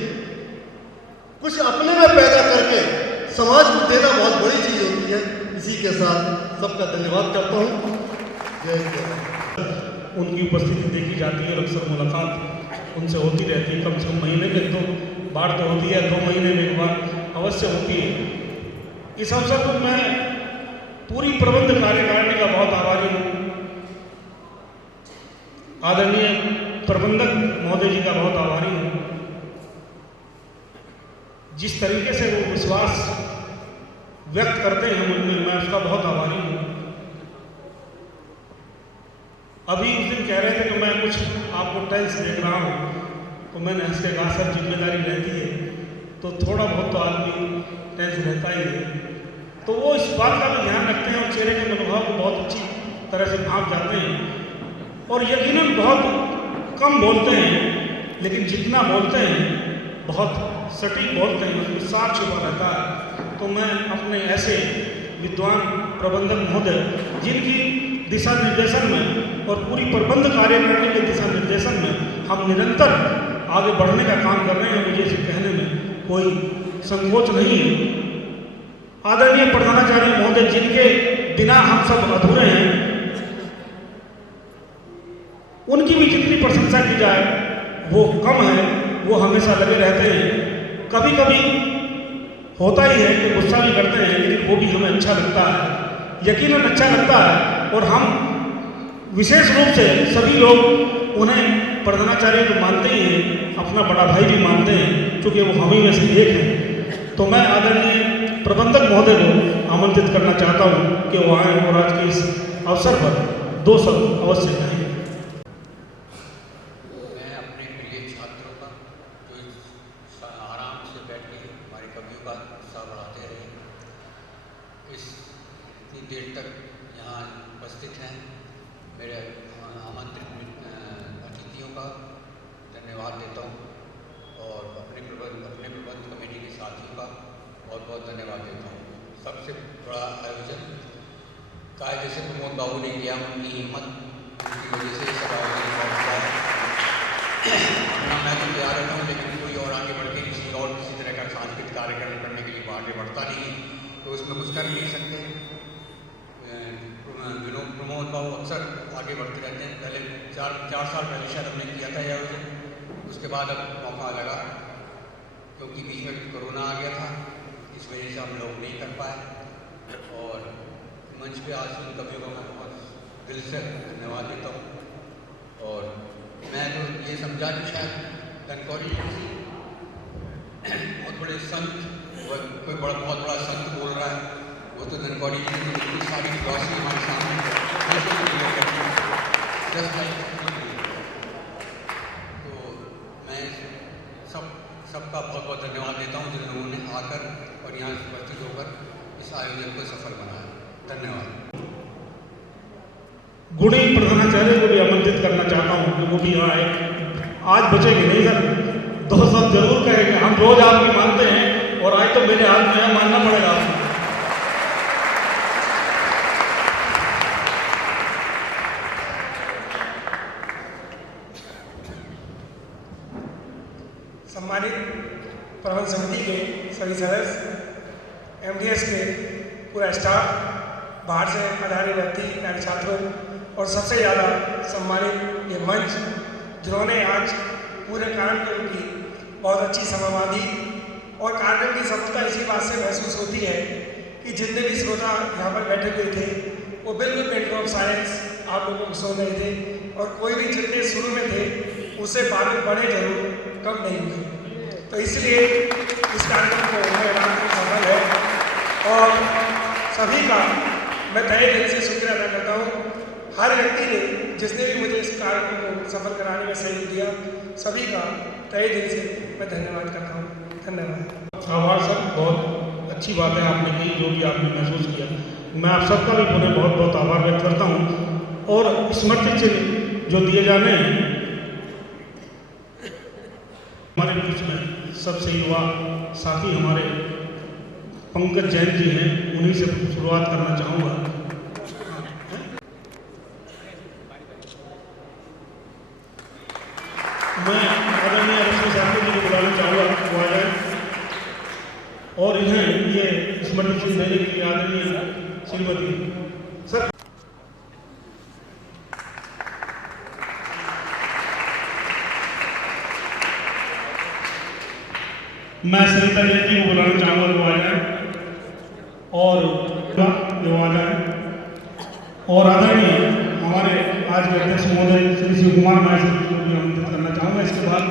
कुछ अपने में पैदा करके समाज को देना बहुत बड़ी चीज होती है। इसी के साथ सबका धन्यवाद करता हूँ। जय जय। उनकी उपस्थिति देखी जाती है और अक्सर मुलाकात उनसे होती रहती है। कम से कम महीने में 2 बार तो होती है, 2 महीने में 1 बार अवश्य होती है। इस अवसर पर मैं पूरी प्रबंध कार्यकारिणी का बहुत आभारी हूँ। आदरणीय प्रबंधक महोदय जी का बहुत आभारी हूँ। जिस तरीके से वो विश्वास व्यक्त करते हैं मुझमें, मैं उसका बहुत आभारी हूँ। अभी उस दिन कह रहे थे कि मैं कुछ आपको टेंस देख रहा हूँ, तो मैंने हंस के कहा सर जिम्मेदारी रहती है तो थोड़ा बहुत तो आदमी टेंस रहता ही है। तो वो इस बात का भी ध्यान रखते हैं और चेहरे के मनोभाव को बहुत अच्छी तरह से भांप जाते हैं और यकीनन बहुत कम बोलते हैं, लेकिन जितना बोलते हैं बहुत सटीक बोलते हैं, उसमें साफ छुपा रहता है। तो मैं अपने ऐसे विद्वान प्रबंधक महोदय जिनकी दिशा निर्देशन में और पूरी प्रबंध कार्यकारिणी के दिशा निर्देशन में हम निरंतर आगे बढ़ने का काम कर रहे हैं, मुझे इसे कहने में कोई संकोच नहीं है। आदरणीय प्रधानाचार्य महोदय जिनके बिना हम सब अधूरे हैं, उनकी भी जितनी प्रशंसा की जाए वो कम है। वो हमेशा लगे रहते हैं। कभी कभी होता ही है कि गुस्सा भी करते हैं, लेकिन वो भी हमें अच्छा लगता है, यकीनन अच्छा लगता है। और हम विशेष रूप से सभी लोग उन्हें प्रधानाचार्य को मानते ही हैं, अपना बड़ा भाई भी मानते हैं, क्योंकि वो हम ही में से एक हैं। तो मैं आदरणीय प्रबंधक महोदय को आमंत्रित करना चाहता हूँ कि वो आएँ और आज के इस अवसर पर दो शब्द अवश्य कहेंगे। मैं अपने प्रिय छात्रों का जो आराम से बैठ के हमारे कवियों का उत्साह बढ़ाते रहे, इतनी देर तक यहाँ उपस्थित हैं, मेरे आमंत्रित अतिथियों का धन्यवाद देता हूँ और अपने प्रबंध कमेटी के साथियों का बहुत बहुत धन्यवाद देता हूँ। सबसे बड़ा आयोजन का जैसे प्रमोद बाबू ने किया, उनकी हिम्मत, उनकी वजह से सब आयोजन पहुँचा है। मैं तो तैयार रहता हूँ, लेकिन कोई और आगे बढ़ के किसी तरह का सांस्कृतिक कार्यक्रम करने के लिए आगे बढ़ता नहीं है, तो उसमें कुछ कर नहीं सकते। प्रमोद बाबू अक्सर आगे बढ़ते रहते हैं। पहले चार साल पहले शायद हमने किया था यह आयोजन, उसके बाद अब मौका लगा, क्योंकि बीच में कोरोना आ गया था, इस वजह से हम लोग नहीं कर पाए। और मंच पे आज उन कवियों को मैं बहुत दिल से धन्यवाद देता हूँ। और मैं तो ये समझा कि शायद धनकौरी बहुत बड़े संत, कोई बहुत बड़ा संत बोल रहा है, वो तो धनकौरी जी की इतनी सारी रोशनी हमारे सामने तो मैं सबका बहुत बहुत धन्यवाद देता हूँ जिन लोगों ने आकर और यहाँ उपस्थित होकर इस आयोजन को सफल बनाया। धन्यवाद। गुणी प्रधानाचार्य को भी आमंत्रित करना चाहता हूँ कि वो भी यहाँ आए। आज बचेंगे नहीं सर, दो शब्द जरूर कहेंगे। हम रोज आपकी मानते हैं और आज तो मेरे हाथ में है, मानना पड़ेगा आपको। सम्मानित प्रबंध समिति के सभी सदस्य, MDS के पूरा स्टाफ, बाहर से पधारे व्यक्ति, प्यारे छात्रों और सबसे ज़्यादा सम्मानित ये मंच, जिन्होंने आज पूरे कार्यक्रम की बहुत अच्छी सभा दी। और कार्यक्रम की सफलता इसी बात से महसूस होती है कि जितने भी श्रोता यहाँ पर बैठे हुए थे वो बिल्कुल पेंटर ऑफ साइंस आप लोगों को सुन रहे थे, और कोई भी जितने शुरू में थे उससे बड़े जरूर कम नहीं हुए। तो इसलिए इस कार्यक्रम को ऐलान सफल है और सभी का मैं तहे दिल से शुक्रिया अदा करता हूँ। हर व्यक्ति ने जिसने भी मुझे इस कार्यक्रम को सफल कराने में सहयोग दिया, सभी का तहे दिल से मैं धन्यवाद करता हूँ। धन्यवाद। आभार सर, बहुत अच्छी बात है आपने की, जो भी आपने महसूस किया। मैं आप सबका भी पुनः बहुत बहुत आभार व्यक्त करता हूँ। और स्मृति चिन्ह जो दिए जाने हैं हमारे बीच में सबसे युवा साथी हमारे पंकज जैन जी हैं, उन्हीं से शुरुआत करना चाहूँगा। मैं आदरणीय रश्मि साहब जी को बुलाना चाहूँगा वो आ जाए और इन्हें ये स्मृति चिन्ह देने के लिए आदरणीय श्रीमती सर। मैं सरिता जैन जी को बुलाना चाहूँगा वो आ जाए और वो आ जाए। और आदरणीय हमारे आज के अध्यक्ष महोदय श्री शिव कुमार महर्षि जी को भी आमंत्रित करना चाहूँगा। इसके बाद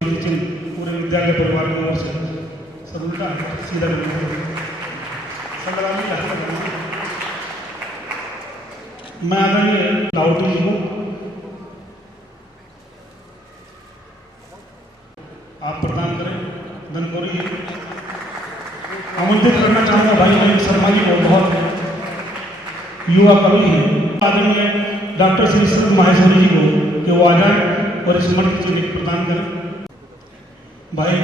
पूरे विद्यालय परिवार की ओर से सब उनका सीधा संग्रामी मैं आदरणीय लाउटी जी को आप प्रदान करें। धनकौरी जी आमंत्रित करना चाहूँगा भाई मयंक शर्मा जी को, बहुत युवा कवि हैं। आदरणीय डॉक्टर श्री शिव माहेश्वरी जी को कि वो आ जाए और स्मृति चिन्ह प्रदान करें। भाई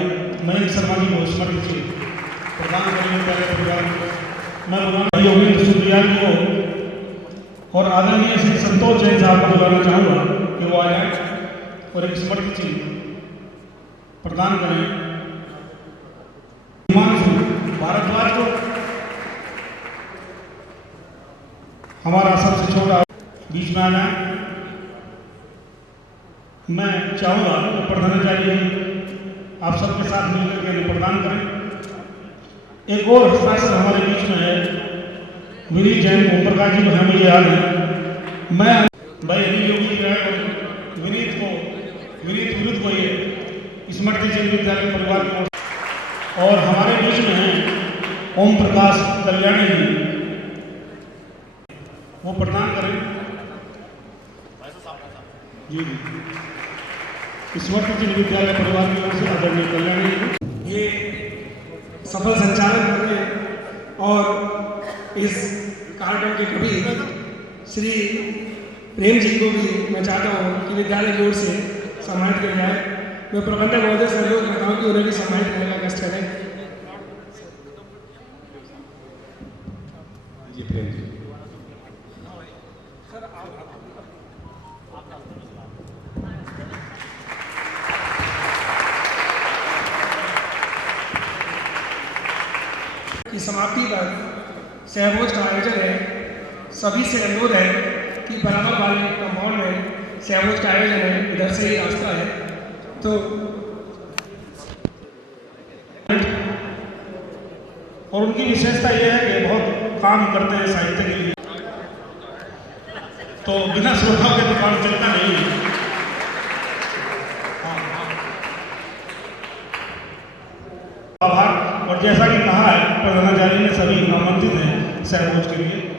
मयंक शर्मा जी को स्मृति चिन्ह प्रदान करेंगे प्यारे परिवार को। मैं बुलाना योगेंद्र सुद्रियाल जी को और आदरणीय श्री संतोष जैन साहब को बुलाना चाहूँगा कि वो आ जाए और एक स्मृति चिन्ह प्रदान करें। भारद्वाज को हमारा सबसे छोटा बीच में आना है। मैं चाहूँगा कि प्रधानाचार्य जी आप सबके साथ मिलकर के इन्हें प्रदान करें। एक और हस्ताक्षर हमारे बीच में है विनीत जैन ओम प्रकाश जी को, मुझे याद है। मैं भाई अनिल योगी जी विनीत विरुद्ध को ये स्मृति जैन विद्यालय परिवार की और हमारे बीच में हैं ओम प्रकाश कल्याणी जी, वो प्रदान करें जी। इस वक्त जिन विद्यालय परिवार की ओर से आदरणीय कल्याणी जी ये सफल संचालन करने और इस कार्यक्रम के कवि श्री प्रेम जी को भी मैं चाहता हूँ कि विद्यालय की ओर से सम्मानित किया जाए। मैं प्रबंधक महोदय से अनुरोध करता हूँ कि उन्हें भी सम्मानित करने का कष्ट करें। जी प्रेम जी। की समाप्ति पर सहभोज का आयोजन है। सभी से अनुरोध है कि बराबर वाले कंपाउंड में सहभोज का आयोजन है, इधर से ही रास्ता है। तो और उनकी विशेषता यह है कि बहुत काम करते हैं साहित्य के लिए, तो बिना श्रोताओं के दुकान चलता नहीं है। आभार। और जैसा कि कहा है प्रधानाचार्य ने, सभी आमंत्रित हैं सहभोज के लिए।